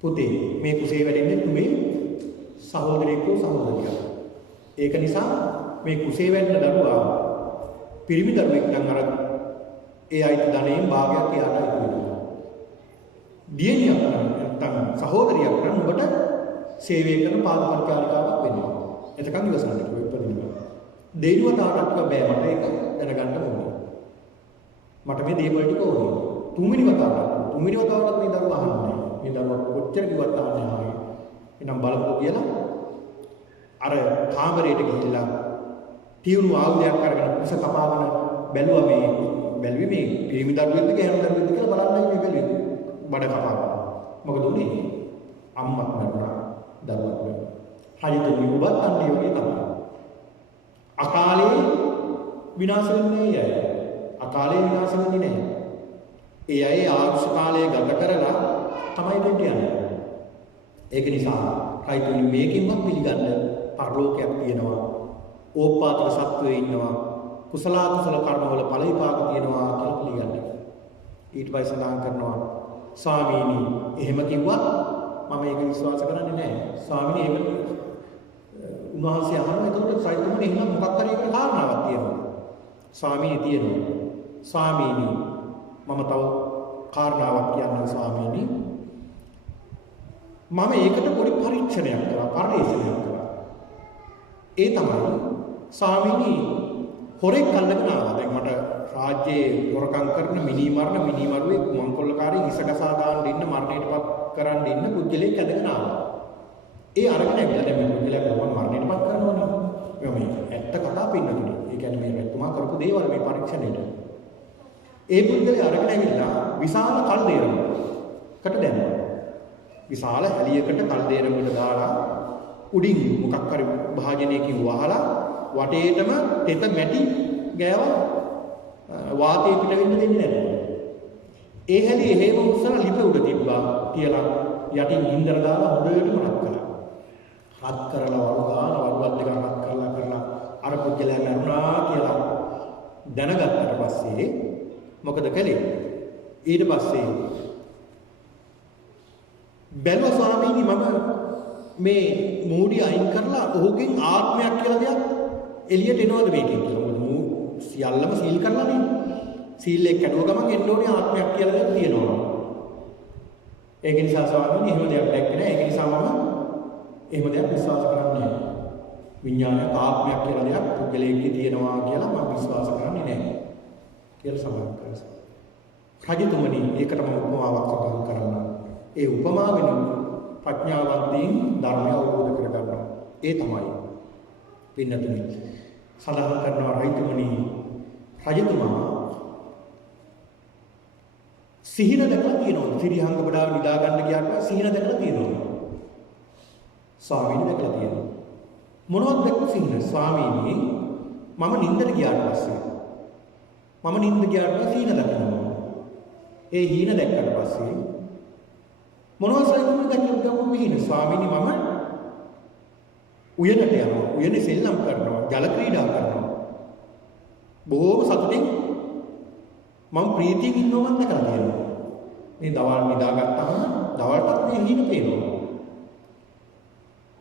පුතේ මේ කුසේ වැඩෙන්නේ මේ සහෝදරයෙක් සහෝදරියක්. ඒක නිසා මේ කුසේ වැඩන දරුවා පිරිමි දරුවෙක් නම් අර ඒ අයිති ධනෙන් භාගයක් එයාට අයිති වෙනවා. දියණියක් නැත්නම් සහෝදරියක් නම් ඔබට සේවය කරන පාදපරිචාරිකාවක් වෙනවා. එතකන් ඉවසන්න ඉපදිනවා. දෙයිනුව තාටත් බෑ මට ඒක දැනගන්න ඕනේ. මට මේ දේපල ටික ඕනේ. තුන්වෙනි වතාවට මේ දරුවා අහන්නේ. මේ දරුවා කොච්චර කිව්වත් අහන්නේ නැහැ. එනම් බලපො කියලා අර කාමරයට ගිහිල්ලා තියුණු ආයුධයක් අරගෙන කුස කපාගෙන බැලුවේ මේ පිරිමි දරුවෙක්ද ගෑනු දරුවෙක්ද කියලා බලන්නයි මේ බැලුවේ. බඩ කපාගෙන. මොකද උනේ? අම්මත් මරුණා දරුවත් මරුණා. හරිතුනි ඔබත් අන්නේ වගේ තමයි. අකාලේ විනාශ වෙන්නේ අය. අකාලේ විනාශ වෙන්නේ නැහැ. ඒ අය ආයුෂ කාලය ගත කරලා තමයි දෙන්න යන්නේ. ඒක නිසා රයිතුනි මේකෙන්වත් පිළිගන්න පරලෝකයක් තියෙනවා. ඕපාතික සත්වයේ ඉන්නවා. කුසල කර්මවල ඵල විපාක තියෙනවා කියලා පිළිගන්නේ. ඊට පස්සේ සඳහන් කරනවා ස්වාමීනි එහෙම කිව්වත් මම ඒක විශ්වාස කරන්නේ නැහැ. ස්වාමීනි එහෙම උන්වහන්සේ අහනවා එතකොට සයිතුමනි එහෙනම් මොකක් හරි එකට කාරණාවක් තියෙනවා. ස්වාමීනි තියෙනවා. ස්වාමීනි මම තව කාරණාවක් කියන්නම් ස්වාමීනි. මම ඒකට පොඩි පරීක්ෂණයක් කරා පරිශීලනයක් කරා. ඒ තමයි ස්වාමීනි හොරෙක් අල්ලගෙන ආවා. දැන් මට රාජ්‍යයේ හොරකම් කරන මිනිමරුවේ මංකොල්ලකාරී ඉසකසා දාන්න ඉන්න මරණයටපත් කරන්න ඉන්න පුද්ගලෙක් ඇදගෙන ආවා. ඒ අරගෙන ඇවිල්ලා දැන් මේ පුද්ගලයා කොහොමද මරණයටපත් කරනවනේ. මේ ඇත්ත කතා පින්නතුනේ. ඒ කියන්නේ මේ රජතුමා කරපු දේවල් මේ පරීක්ෂණයට. ඒ පුද්ගලයා අරගෙන ඇවිල්ලා විශාල කල්දේරමකට දැම්මා. විශාල හැලියකට කල්දේරමකට දාලා උඩින් මොකක් හරි භාජනයකින් වහලා වටේටම තෙත මැටි ගෑවා වාතය පිට වෙන්න දෙන්නේ නැහැ. ඒ හැලිය එහෙම උස්සලා ලිප උඩ තිබ්බා කියලා යටින් ගින්දර දාලා හොඳටම රත් කළා. රත් කරලා වරුවත් දෙක රත් කරලා අර පුද්ගලයා මරුණා කියලා දැනගත්තට පස්සේ මොකද කළේ? ඊට පස්සේ බැලුවා ස්වාමීනි මම මේ මූඩිය අයින් කරලා ඔහුගෙන් ආත්මයක් කියලා දෙයක් එළියට එනවද මේකෙන් කියලා. මොකද සියල්ලම සීල් කරලානේ. සීල් එක කැඩුව ගමන් එන්න ඕනේ ආත්මයක් කියලා දෙයක් තියෙනවා. ඒක නිසා ස්වාමීනි එහෙම දෙයක් දැක්කේ නැහැ. ඒක නිසා මම එහෙම දෙයක් විශ්වාස කරන්නේ නැහැ. විඥානයේ ආත්මයක් කියලා දෙයක් පුද්ගලයෙක්ගේ තියෙනවා කියලා මම විශ්වාස කරන්නේ නැහැ කියලා සඳහන් කරනවා. රජතුමනි ඒකට මම උපමාවක් සඳහන් කරනවා. ඒ උපමාවෙන් ප්‍රඥාවන්තයින් ධර්මය අවබෝධ කරගන්නවා. ඒ තමයි පින්නතුනි සඳහන් කරනවා රජතුමනි රජතුමා සිහින දැකලා තියෙනවා. ත්‍රිහංග බඩාව නිදා ගන්න ගියාට සිහින දැකලා තියෙනවා. ස්වාමීන් දැකලා තියෙනවා. මොනවද දැක්ක සිහින? ස්වාමීනි මම නිින්දට ගියාට පස්සේ සිහින දැක්කනවා. ඒ හීන දැක්කට පස්සේ මොනවද සයිතුමනි දැක්කම විහින? ස්වාමීනි මම උයනට යනවා. උයනේ සෙල්ලම් කරනවා. ජල ක්‍රීඩා කරනවා. බොහෝම සතුටින් මම ප්‍රීතියෙන් ඉන්නවා මම දැකලා තියෙනවා. මේ දවල් නිදාගත්තාම දවල්ටත් මේ හීන පේනවා.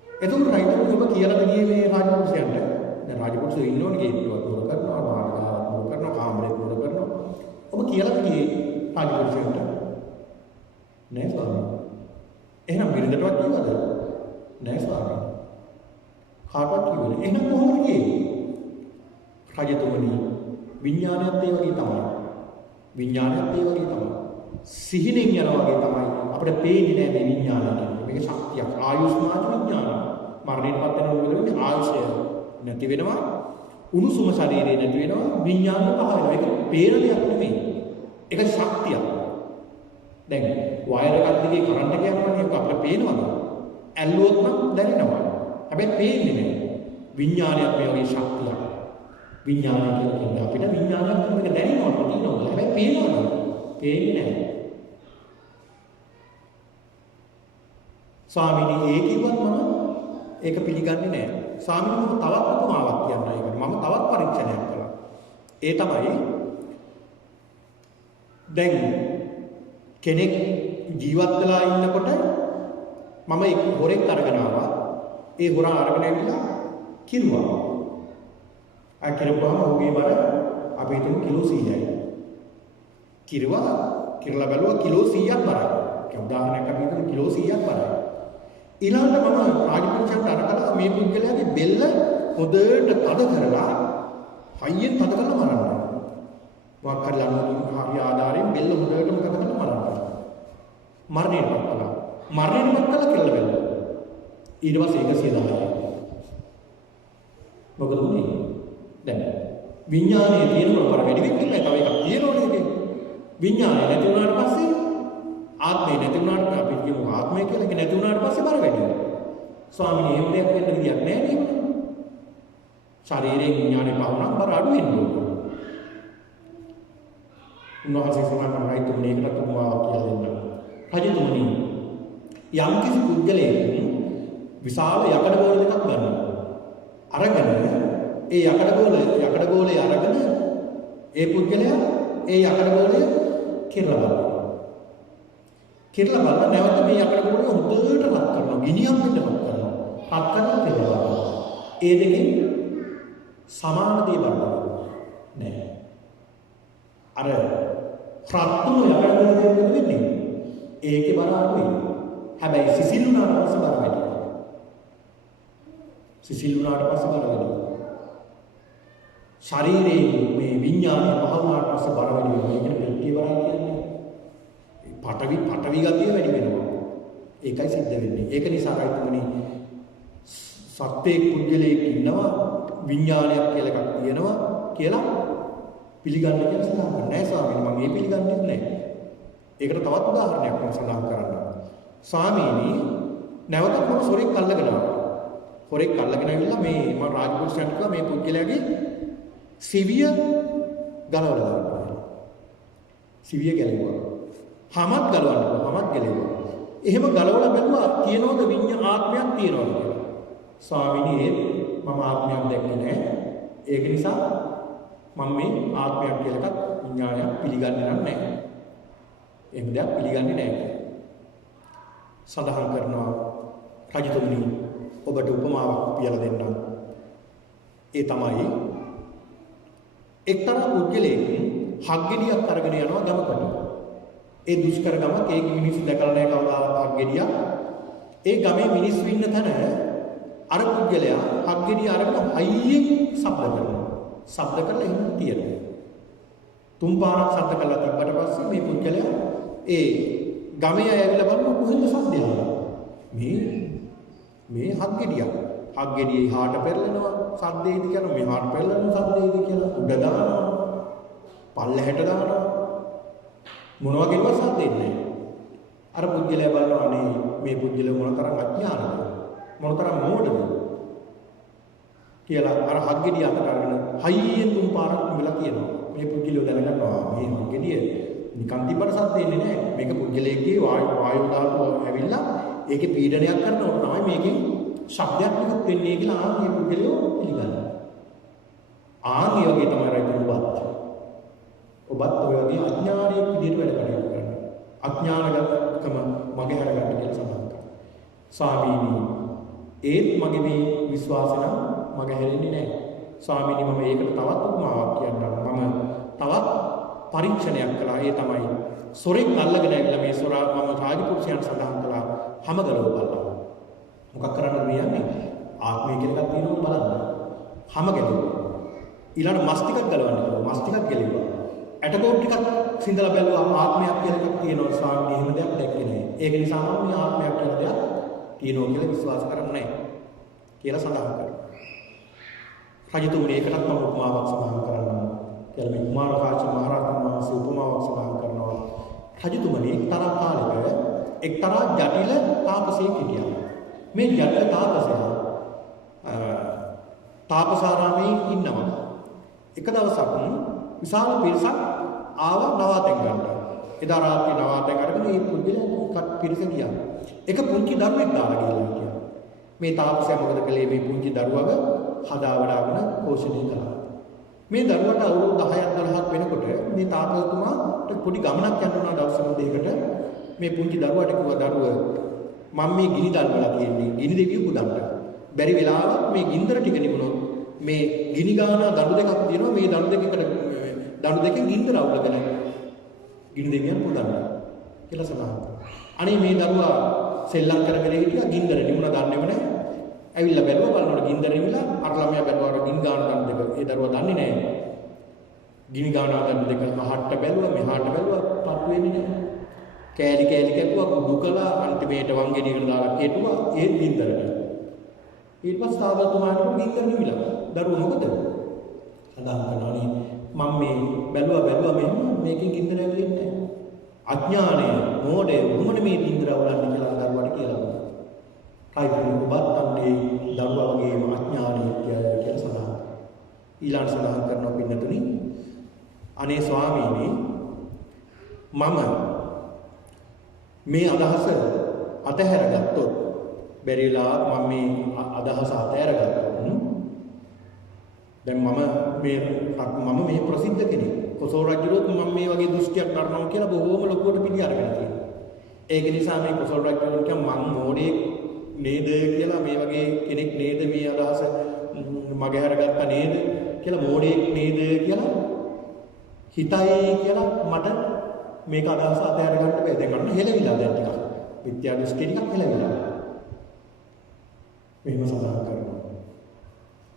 එතකොට රයිතුමනි ඔබ කියලාද ගියේ මේ රාජපුරුෂයන්ට? දැන් රාජපුරුෂයෝ ඉන්නෝනේ ගේට්ටුවක් දුර කරනවා, මාර්ගාවක් දුර කරනවා, කාමරේ දුර කරනවා. ඔබ කියලාද ගියේ රාජපුරුෂයන්ට? නෑ ස්වාමීනි. එහෙනම් බිරිඳටවත් කිව්වද? නෑ ස්වාමීනි. කාටවත් කිව්වේ නෑ. එහෙනම් කොහොමද ගියේ? රජතුමනි විඥානයත් ඒ වගේ තමයි. සිහිනෙන් යනවා වගේ තමයි. අපිට පේන්නේ නෑ මේ විඥානය කියන්නේ. මේක ශක්තියක්. ආයුෂ්මාන විඥානය. මරණයටපත් වෙනකොට ආයුෂය නැති වෙනවා. උණුසුම ශරීරේ නැති වෙනවා. විඥානය පහ වෙනවා. ඒක පේන දෙයක් නෙමෙයි. ඒක ශක්තියක්. දැන් වයර් එකක් දිගේ කරන්ට් එක යනවනේ ඒක අපිට පේනවද? ඇල්ලුවොත් නම් දැනෙනවා. හැබැයි පේන්නේ නෑ. විඥානයක් මේ වගේ ශක්තියක්. විඥානය කියන්නේ අපිට විඥානයක් මේක දැනෙනවා තියෙනවා. හැබැයි පේනවද? පේන්නේ නැහැ. ස්වාමීනි ඒ කිව්වත් මම ඒක පිළිගන්නේ නැහැ. ස්වාමීනි මම තවත් උපමාවක් කියන්න ඒකට. මම තවත් පරීක්ෂණයක් කළා. ඒ තමයි දැන් කෙනෙක් ජීවත් වෙලා ඉන්නකොට මම එක් හොරෙක් අරගෙන ආවා. ඒ හොරා අරගෙන ඇවිල්ලා කිරුවා. කිරපුවාම ඔහුගේ බර අපි හිතමු කිලෝ 100යි. කිරලා බැලුවා කිලෝ 100ක් බරයි. ඒ උදාහරණයක් අපි හිතමු කිලෝ 100ක් බරයි. ඊළඟට මම රාජපුරුෂයන්ට අරකලා මේ පුද්ගලයාගේ බෙල්ල හොඳට තද කරලා හයියෙන් තද කරලා මරනවා. මොකක් හරි ලනුවකින් හරි ආධාරයෙන් බෙල්ල හොඳටම තද කරලා මරනවා. මරණයටපත් කළා කියලා බැලුවා. ඊට පස්සේ 110යි. මොකද උනේ? දැන් විඥානයේ තියෙනකොට බර වැඩි වෙන්නේ නැහැ. තව එකක් තියෙනවනේ ඒකේ. විඥානය නැති වුණාට පස්සේ ආත්මය නැති වුණාට අපි කියමු ආත්මය කියලා එක නැති වුණාට පස්සේ බර වැඩි වෙනවා. ස්වාමීනි එහෙම දෙයක් වෙන්න විදියක් නැහැ නේද? ශරීරයෙන් විඥානේ පවුණක් බර අඩු වෙන්න ඕන. උන්වහන්සේ සමාන රයිතුමනි ඒකට උපමාවක් කියලා දෙන්න. රජතුමනි යම් කිසි පුද්ගලයෙක් විශාල යකඩ බෝල දෙකක් ගන්නවා. අරගෙන ඒ යකඩ ගෝලය අරගෙන ඒ පුද්ගලයා ඒ යකඩ ගෝලය කිරලා බලනවා. කිරලා බලලා නැවත මේ යකඩ ගෝලය හොඳට රත් කරනවා. ගිනියම් වෙන්න රත් කරනවා. රත් කරලා කිරලා බලනවා. ඒ දෙකෙන් සමාන දේ බලනවා. නෑ. අර රත්තුණු යකඩ ගෝලය වෙන්නේ. ඒකේ බර අඩුයි. හැබැයි සිසිල් වුණාට පස්සේ බර වැඩි. සිසිල් වුණාට පස්සේ බර වැඩි. ශරීරයේ මේ විඥානය පහ වුණාට පස්සේ බර වැඩි වෙනවා. ඒකට පෙට්ටිය බරයි කියන්නේ. පටවි ගතිය වැඩි වෙනවා. ඒකයි සිද්ධ වෙන්නේ. ඒක නිසා රයිතුමනි සත්‍යයේ කුජලයක ඉන්නවා විඥානයක් කියලා එකක් තියෙනවා කියලා පිළිගන්න කියලා සඳහන් කරනවා. නෑ ස්වාමීනි මම මේ පිළිගන්නේ නැහැ. ඒකට තවත් උදාහරණයක් මම සඳහන් කරන්නම්. ස්වාමීනි නැවතත් මම සොරෙක් අල්ලගෙන ආවා. හොරෙක් අල්ලගෙන ඇවිල්ලා මේ මම රාජපුරුෂයන්ට කිව්වා මේ පුද්ගලයාගේ සිවිය ගලවලා දාන්න. සිවිය ගැලෙවුවා. හමත් ගලවන්න. හමත් ගැලෙවුවා. එහෙම ගලවලා බැලුවා තියනවද ආත්මයක් තියනවද කියලා. ස්වාමීනි මම ආත්මයක් දැක්කේ නැහැ. ඒක නිසා මම මේ ආත්මයක් කියලා එකක් විඥානයක් පිළිගන්නේ නැහැ. එහෙම දෙයක් පිළිගන්නේ නැහැ. සඳහන් කරනවා රජතුමනි ඔබට උපමාවක් කියලා දෙන්නම්. ඒ තමයි එක්තරා පුද්ගලයෙක් හග්ගෙඩියක් අරගෙන යනවා ගමකට. ඒ දුෂ්කර ගමක ඒ මිනිස්සු දැකලා නැහැ කවදාවත් හග්ගෙඩියක්. ඒ ගමේ මිනිස්සු ඉන්න තැන අර පුද්ගලයා හග්ගෙඩිය අරගෙන හයියෙන් ශබ්ද කරනවා. ශබ්ද කරලා එහෙම තියනවා. තුන් පාරක් ශබ්ද කරලා තිබ්බට පස්සේ මේ පුද්ගලයා ඒ ගමේ අය ඇවිල්ලා බලනවා කොහෙන්ද ශබ්දය ආවේ? මේ හග්ගෙඩියක්. හග්ගෙඩියේ හාට පෙරලෙනවා සද්දේද කියනවා. මේ හාට පෙරලෙන සද්දේද කියලා උඩ දානවා. පල්ලෙහැට දානවා. මොනවා කියනවා සද්දෙන්නේ නැහැ. අර පුද්ගලයා බලනවා අනේ මේ පුද්ගලයා මොනතරම් අඥානද? මොනතරම් මෝඩද? කියලා අර හග්ගෙඩිය අතට අරගෙන හයියෙන් තුන් පාරක් මෙලා කියනවා. මේ පුද්ගලයා දැනගන්නවා මේ හග්ගෙඩිය නිකන් තිබ්බට සද්දෙන්නේ නැහැ. මේක පුද්ගලයේ වායු ධාතුව ඇවිල්ලා ඒකේ පීඩනයක් කරනකොට තමයි මේකෙන් ශබ්දයක් නිකුත් වෙන්නේ කියලා මේ පුද්ගලයා පිළිගන්නවා. ඒ වගේ තමයි රයිතුන් ඔබත් ඔය වගේ අඥානයේ විදිහට වැඩ කටයුතු කරනවා. අඥානගතකම මගේ හැරගන්න කියලා සඳහන් කරනවා. ස්වාමීනි ඒත් මගේ මේ විශ්වාසය නම් මගේ හැරෙන්නේ නැහැ. ස්වාමීනි මම ඒකට තවත් උපමාවක් කියන්නම්. මම තවත් පරීක්ෂණයක් කළා. ඒ තමයි සොරෙක් අල්ලගෙන ඇවිල්ලා මේ සොරා මම රාජපුරුෂයන් සඳහන් කළා හැම ගලව බලලා. මොකක් කරන්නද මේ යන්නේ? ආත්මය කියලා එකක් තියෙනවා බලන්න. හැම ගැලෙවුවා. ඊළඟ මස් ටිකක් ගලවන්න කිව්වා. මස් ටිකක් ගැලෙවුවා. ඇටකෝට් ටිකක් සිඳලා බැලුවා ආත්මයක් කියලා එකක් තියෙනවා. ස්වාමීනි එහෙම දෙයක් දැක්කේ නැහැ. ඒක නිසා මම මේ ආත්මයක් කියලා දෙයක් තියෙනවා කියලා විශ්වාස කරන්නේ නැහැ කියලා සඳහන් කරනවා. රජතුමනි ඒකටත් මම උපමාවක් සඳහන් කරනවා. කියලා මේ කුමාර කාශ්‍යප මහ රහතන් වහන්සේ උපමාවක් සඳහන් කරනවා. රජතුමනි එක්තරා කාලයක එක්තරා ජටිල තාපසයෙක් හිටියා. මේ ජටිල තාපසයා තාපසාරාමේ ඉන්නවා. එක දවසක් විශාල පිරිසක් ආවා නවාතැන් ගන්න. එදා රාත්‍රියේ නවාතැන් අරගෙන මේ පුද්ගලයා පිරිස ගියා. එක පුංචි දරුවෙක් දාලා ගිහලා හිටියා. මේ තාපසයා මොකද කළේ? මේ පුංචි දරුවව හදා වඩාගෙන පෝෂණය කළා. මේ දරුවට අවුරුදු 10ක් 12ක් වෙනකොට මේ තාපසතුමාට පොඩි ගමනක් යන්න උනා දවසක දෙයකට. මේ පුංචි දරුවාට කිව්වා දරුව මම මේ ගිනි දල්වලා තියෙන්නේ ගිනි දෙවියෝ පුදන්න. බැරි වෙලාවක් මේ ගින්දර ටික නිමුණොත් මේ ගිනි ගාන දඩු දෙකක් තියෙනවා. මේ දඩු දෙකෙන් ගින්දර අවුලගෙන ගිනි දෙවියන් පුදන්න කියලා සඳහන් කරනවා. අනේ මේ දරුවා සෙල්ලම් කරගෙන හිටියා ගින්දර නිමුණ දන්නේම නැහැ. ඇවිල්ලා බැලුවා බලනකොට ගින්දර නිවිලා අර ළමයා බැලුවා ගිනි ගාන දඩු දෙක. ඒ දරුවා දන්නේ නැහැ. ගිනි ගාන දඩු දෙක අහට බැලුවා මෙහාට බැලුවා පත් වෙන්නේ නැහැ. කෑලි කැපුවා කුඩු කළා අන්තිමේට වංගෙඩියකට දාලා කෙටුවා ඒ ගින්දරට. ඊට පස්සේ තාවතුමාට ගින්දර නිවිලා. දරුවා මොකද? සඳහන් කරනවානේ මම මේ බැලුවා මෙහෙම මේකෙන් ගින්දර ඇවිල්ලා නැහැ. අඥානය මෝඩය වුමනේ මේ ගින්දර අවලන්නේ කියලා දරුවාට කියලා දුන්නා. කයිතුනි ඔබත් අන්නේ දරුවා වගේම අඥානය කියලා සඳහන්. ඊළඟ සඳහන් කරනවා පින්නතුනි අනේ ස්වාමීනි මම මේ අදහස අතහැරගත්තොත් බැරිලා මම මේ අදහස අතහැරගත්තොත් දැන් මම මේ ප්‍රසිද්ධ කෙනෙක්. කොසල් රජුත් මම මේ වගේ දෘෂ්ටියක් කරනවා කියලා බොහෝම ලොකුවට පිළි අරගෙන තියෙනවා. ඒක නිසා මේ කොසල් රජුන් කියන මං මොඩේ නේද කියලා මේ වගේ කෙනෙක් නේද මේ අදහස මගේ හරගත්තා නේද කියලා මොඩේ නේද කියලා හිතයි කියලා මට මේක අදහස අතහැර ගන්න බෑ. දැන් අන්න හෙලවිලා දැන් ටිකක්. විද්‍යා දෘෂ්ටි ටිකක් හෙලවිලා. මෙහෙම සඳහන් කරනවා.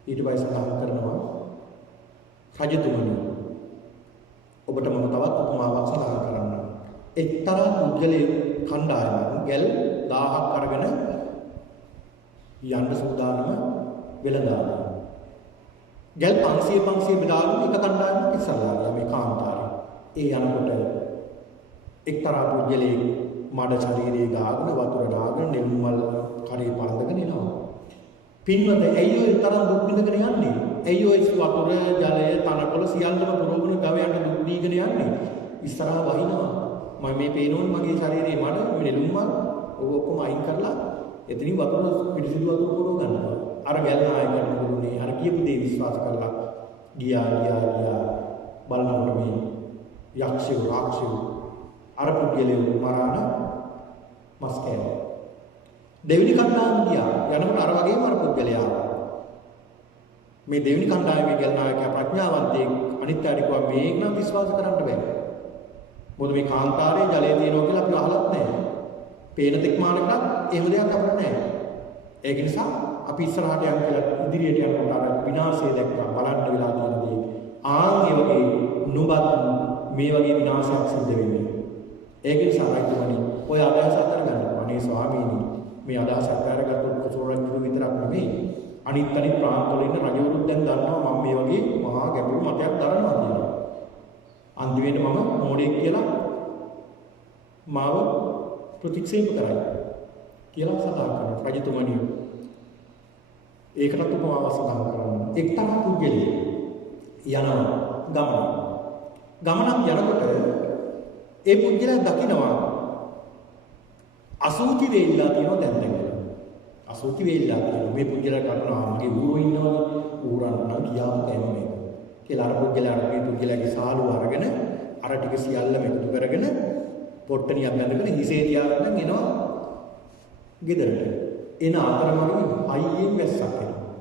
ඊට පස්සේ සඳහන් කරනවා රජතුමනි ඔබට මම තවත් උපමාවක් සඳහන් කරන්න. එක්තරා පුද්ගලයෙක් කණ්ඩායමක් ගල් 1000ක් අරගෙන යන්න සූදානම වෙළඳාම. ගල් 500 බෙදාගෙන එක කණ්ඩායමක් ඉස්සරහා ගියා මේ කාන්තාරේ. ඒ යනකොට එක්තරා පුද්ගලයෙක් මඩ ශරීරයේ ගාගෙන වතුර දාගෙන නෙම්මල් කරේ පළඳගෙන එනවා. පින්වත ඇයි ඔය තරම් දුක් විඳගෙන යන්නේ? ඇයි ඔය වතුර ජලය තනකොළ සියල්ලම පුරවගෙන ගවයන්ට දුක් දීගෙන යන්නේ? ඉස්සරහා වහිනවා. මම මේ පේනෝනේ මගේ ශරීරයේ මඩ නෙළුම්මල් ඔය ඔක්කොම අයින් කරලා එතනින් වතුර පිටිසිදු වතුර පුරව ගන්නවා. අර ගැල් නායකයන් මුළුනේ අර කියපු දේ විශ්වාස කරලා ගියා බලනකොට මේ යක්ෂයෝ රාක්ෂයෝ අර පුද්ගලයෝ මරාන මස් කෑවා. දෙවිනි කණ්ඩායම ගියා. යනකොට අර වගේම අර පුද්ගලයා මේ දෙවිනි කණ්ඩායමේ ගැල් නායකයා ප්‍රඥාවන්තයෙක් අනිත් අයට කිව්වා මේක නම් විශ්වාස කරන්න බෑ. මොකද මේ කාන්තාරයේ ජලය තියෙනවා කියලා අපි අහලත් නැහැ. පේන තෙක් මානකට එහෙම දෙයක් අපිට නැහැ. ඒක නිසා අපි ඉස්සරහට යන්න කියලා ඉදිරියට යනකොට අර විනාශය දැක්කා බලන්න වෙලා තියෙන දේ. ඒ වගේ නුඹත් මේ වගේ විනාශයක් සිද්ධ වෙන්නේ. ඒක නිසා රජතුමනි ඔය අදහස අතර ගන්න. අනේ ස්වාමීනි මේ අදහස අත්හැරගත්තොත් කොසල් රජු විතරක් නෙමෙයි අනිත් ප්‍රාන්තවල ඉන්න රජවරුත් දැන් දන්නවා මම මේ වගේ මහා ගැඹුරු මතයක් දරනවා කියලා. අන්තිමේට මම මොඩෙක් කියලා මාව ප්‍රතික්ෂේප කරයි කියලා සඳහන් කරනවා. රජතුමනි ඒකටත් උපමාව සඳහන් කරනවා. එක්තරා පුද්ගලයෙක් යනවා ගමනක් යනකොට ඒ පුද්ගලයා දකිනවා අසූචි වේල්ලා තියෙනවා දැන්. අසූචි වේල්ලා තියෙනවා. මේ පුද්ගලයා කරනවා මගේ ඌරෝ ඉන්නවනේ. ඌරන් නම් කියාම කෑම මේක. කියලා අර පුද්ගලයාගේ සාලුව අරගෙන අර ටික සියල්ලම එකතු කරගෙන පොට්ටනියක් බැඳගෙන හිසේ තියාගෙන එනවා ගෙදරට. එන අතරමඟදී අයියෙන් වැස්සක් එනවා.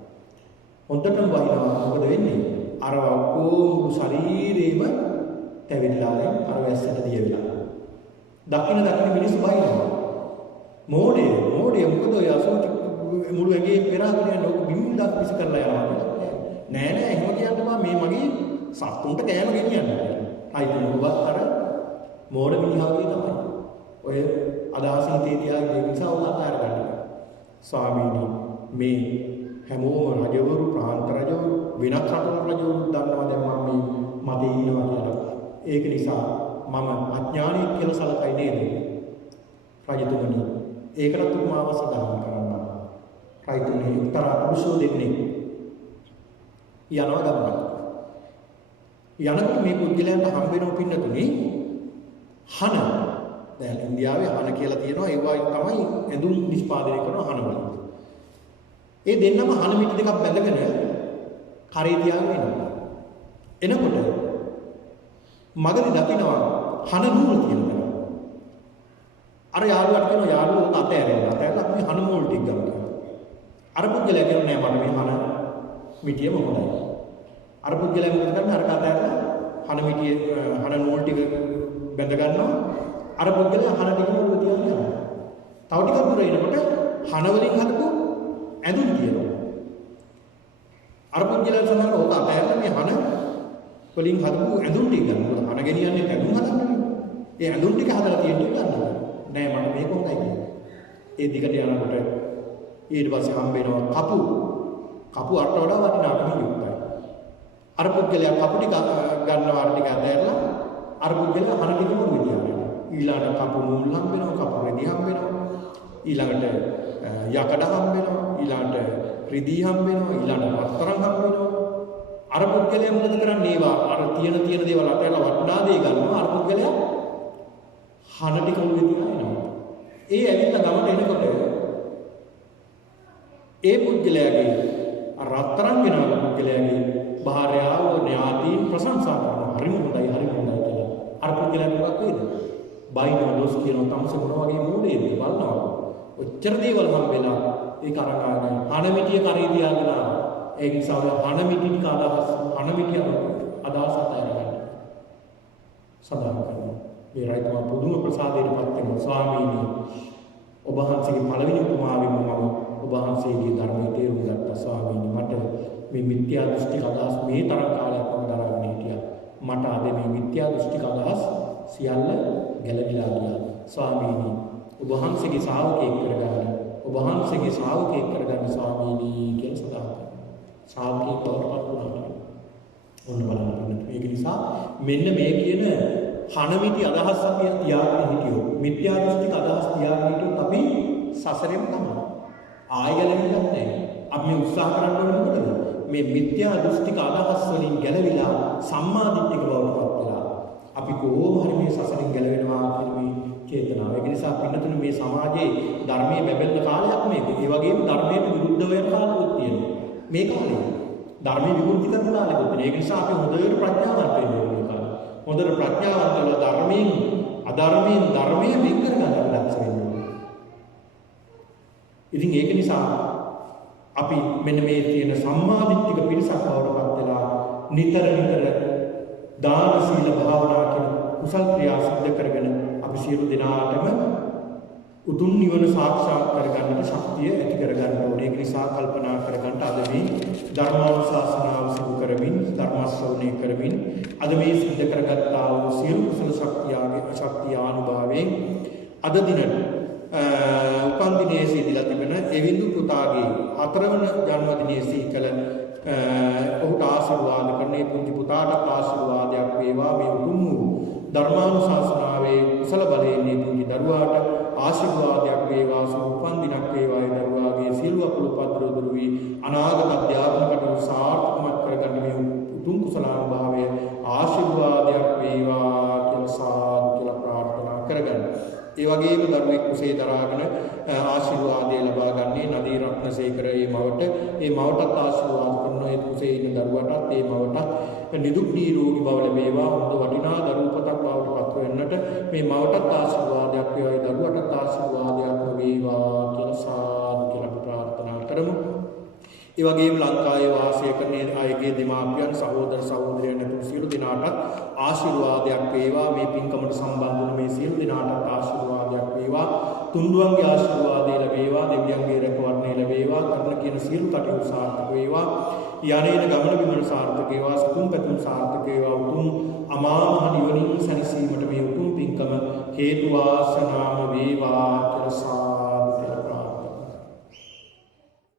හොඳටම වහිනවා. මොකද වෙන්නේ? අර ඔක්කොම ශරීරේම තැවිලා අර වැස්සට දිය වෙලා. දකින්න මිනිස්සු බයිනවා. මොඩේ මොකද ඔය අසෝචි මුළු ඇඟේ පෙරාගෙන යන ඔක බිම්බිල් දාක් විස කරලා යනවා. නෑ එහෙම කියන්න බෑ මේ මගේ සත්තුන්ට කෑම ගෙනියන්න. අයිති නුඹත් අර මොඩ මිනිහාගේ තමයි. ඔය අදහස හිතේ තියාගෙන ඒ නිසා උන් අතහැර ගන්න. ස්වාමීනි මේ හැමෝම රජවරු ප්‍රාන්ත රජවරු වෙනත් රටවල් රජවරු දන්නවා දැන් මම මේ මතේ ඉන්නවා කියලා. ඒක නිසා මම අඥානී කියලා සලකයි නේද? රජතුමනි ඒකට උපමාව සඳහන් කරනවා. රජතුමනි එක්තරා පුරුෂෝ දෙන්නේ යනවා ගමනක්. යනකොට මේ පුද්ගලයන්ට හම්බ වෙනව පින්නතුනේ හන. දැන් ඉන්දියාවේ හන කියලා තියෙනවා ඒ වගේ තමයි ඇඳුම් නිෂ්පාදනය කරන හන වල. ඒ දෙන්නම හන මිටි දෙකක් බැඳගෙන කරේ තියාගෙන එනවා. එනකොට මගදී දකින්නවා හන නූල් තියෙනවා. අර යාළුවාට කියනවා යාළුවෝ ඔක අතෑරෙන්න. අතෑරලා අපි හන නූල් ටික ගමු කියලා. අර පුද්ගලයා කියනවා නෑ මට මේ හන මිටියම හොඳයි. අර පුද්ගලයා මොකද කරන්නේ? අර අතෑරලා හන මිටිය හන නූල් ටික බැඳ ගන්නවා. අර පුද්ගලයා හන ටිකම ඔළුව තියාගෙන යනවා. තව ටිකක් දුර එනකොට හන වලින් හදපු ඇඳුම් තියෙනවා. අර පුද්ගලයා සමහර ඕක අතෑරලා මේ හන වලින් හදපු ඇඳුම් ටික ගන්නවා. හන ගෙනියන්නේ ඇඳුම් හදන්නනේ. ඒ ඇඳුම් ටික හදලා තියෙන ටික ගන්නවා. නෑ මට මේක හොඳයි කියලා. ඒ දිගට යනකොට ඊට පස්සේ හම්බ වෙනවා කපු අට වඩා වටිනාකමින් යුක්තයි. අර පුද්ගලයා කපු ටික ගන්නවා අර ටික අතහැරලා අර පුද්ගලයා හන ටිකම විදියාගෙන. ඊළඟට කපු නූල් හම්බ වෙනවා, කපු රෙදි හම්බ වෙනවා. ඊළඟට යකඩ හම්බ වෙනවා, ඊළඟට රිදී හම්බ වෙනවා, ඊළඟට රත්තරන් හම්බ වෙනවා. අර පුද්ගලයා මොකද කරන්නේ? ඒවා අර තියෙන දේවල් අතහැරලා වටිනා දේ ගන්නවා. අර පුද්ගලයා හන ටික උඩ තියාගෙන. ඒ ඇවිල්ලා ගමට එනකොට ඒ පුද්ගලයාගේ රත්තරන් වෙනවා පුද්ගලයාගේ භාර්යාව ඥාතීන් ප්‍රශංසා කරනවා. හරිම හොඳයි කියලා. අර පුද්ගලයා මොකක් වේද? බයිනෝ දොස් කියන තමස මොන වගේ මූලයේද බලනවා. ඔච්චර දේවල් මම වෙලා ඒක අරගාගෙන හනමිටිය කරේ තියාගෙන ඒ නිසා හනමිටි ටික හනමිටිය අදහස් අතහැරගන්න. සඳහන් කරනවා. මේ රයිතුමා පුදුම ප්‍රසාදයටපත් වෙනවා. ස්වාමීනි ඔබ වහන්සේගේ පළවෙනි උපමාවෙන්ම මම ඔබ වහන්සේගේ ධර්මයේ තේරුම් ගත්තා. ස්වාමීනි මට මේ මිත්‍යා දෘෂ්ටික අදහස් මේ තරම් කාලයක් මම දරාගෙන හිටියා. මට අද මේ මිත්‍යා දෘෂ්ටික අදහස් සියල්ල ගැලවිලා ගියා. ස්වාමීනි ඔබ වහන්සේගේ ශ්‍රාවකයෙක් කරගන්න. ඔබ වහන්සේගේ ශ්‍රාවකයෙක් කරගන්න ස්වාමීනි කියලා සදා කරනවා. ශ්‍රාවකයෙක් බවට පත් වුණා. ඔන්න බලන්න. ඒක නිසා මෙන්න මේ කියන හනමිටි අදහස් අපි තියාගෙන හිටියෝ. මිත්‍යා දෘෂ්ටික අදහස් තියාගෙන හිටියොත් අපි සසරෙම තමයි. ආයෙ ගැලවෙන්නත් නැහැ. අපි මේ උත්සාහ කරන්න ඕනේ මොකටද? මේ මිත්‍යා දෘෂ්ටික අදහස් වලින් ගැලවිලා සම්මා දිට්ඨික බවට පත් වෙලා අපි කොහොම හරි මේ සසරින් ගැලවෙනවා කියන මේ චේතනාව. ඒක නිසා පින්නතුනේ මේ සමාජයේ ධර්මයේ බැබෙන්න කාලයක් මේක. ඒ වගේම ධර්මයට විරුද්ධ වෙන කාලෙකුත් තියෙනවා. මේ කාලේ ධර්මයේ විකෘති කරන කාලෙකුත් තියෙනවා. ඒක නිසා අපි හොඳට ප්‍රඥාවන්ත වෙන්න ඕනේ. හොඳට ප්‍රඥාවන්ත වෙලා ධර්මයෙන් අධර්මයෙන් ධර්මයේ වෙන් කරගන්න ලක්ෂ වෙන්න ඕනේ. ඉතින් ඒක නිසා අපි මෙන්න මේ තියෙන සම්මාදිට්ඨික පිරිසක් බවට පත් වෙලා නිතර දාන සීල භාවනා කියන කුසල් ක්‍රියා සිද්ධ කරගෙන අපි සියලු දෙනාටම උතුම් නිවන සාක්ෂාත් කරගන්නට ශක්තිය ඇති කරගන්න ඕනේ. ඒක නිසා කල්පනා කරගන්න අද මේ ධර්මානුශාසනාව සිදු කරමින් ධර්ම ශ්‍රවණය කරමින් අද මේ සිද්ධ කරගත්තා වූ සියලු කුසල ශක්තිය අනුභවයෙන් අද දිනට උපන් දිනයේ සිදලා තිබෙන එවිඳු පුතාගේ 4 වන ජන්මදිනයේ සීකල ඔහුට ආශිර්වාද කරන්නේ පුංචි පුතාට ආශිර්වාදයක් වේවා. මේ උතුම් වූ ධර්මානුශාසනාවේ කුසල බලයෙන් මේ පුංචි දරුවාට ආශිර්වාදයක් වේවා. සුපන් දිනක් වේවා. ඒ දරුවාගේ සියලු අපලු පත්‍ර දුරු වී අනාගත අධ්‍යාපන කටයුතු සාර්ථකමත් කරගන්න මේ උතුම් කුසලානුභාවය ආශිර්වාදයක් වේවා කියලා සාදු කියලා ප්‍රාර්ථනා කරගන්න. ඒ වගේම දරුවෙක් කුසේ දරාගෙන ආශිර්වාදය ලබා ගන්නේ නදී රත්නසේකර මේ මවටත් ආශිර්වාද කරන ඒ කුසේ ඉන්න දරුවටත් ඒ මවටත් නිදුක් නිරෝගී බව ලැබේවා. හොඳ වටිනා දරුවපතක් බවට පත් වෙන්නට මේ මවටත් ආශිර්වාදයක් වේවා. ඒ දරුවටත් ආශිර්වාදයක් වේවා කියලා සාදු කියලා ප්‍රාර්ථනා කරමු. ඒ වගේම ලංකාවේ වාසය කරන අයගේ දෙමාපියන් සහෝදර සහෝදරයන් ඇතුළු සියලු දෙනාටත් ආශිර්වාදයක් වේවා. මේ පින්කමට සම්බන්ධ වුණ මේ සියලු දෙනාටත් ආශිර්වාදයක් වේවා. තුන්දුවන්ගේ ආශිර්වාදය ලැබේවා. දෙවියන්ගේ රැකවරණය ලැබේවා. කරන කියන සියලු කටයුතු සාර්ථක වේවා. යන්නේන ගමන බිමන සාර්ථක වේවා. සතුම් පැතුම් සාර්ථක වේවා. උතුම් අමා මහ නිවනින් සැනසීමට මේ උතුම් පින්කම හේතු වාසනාම වේවා.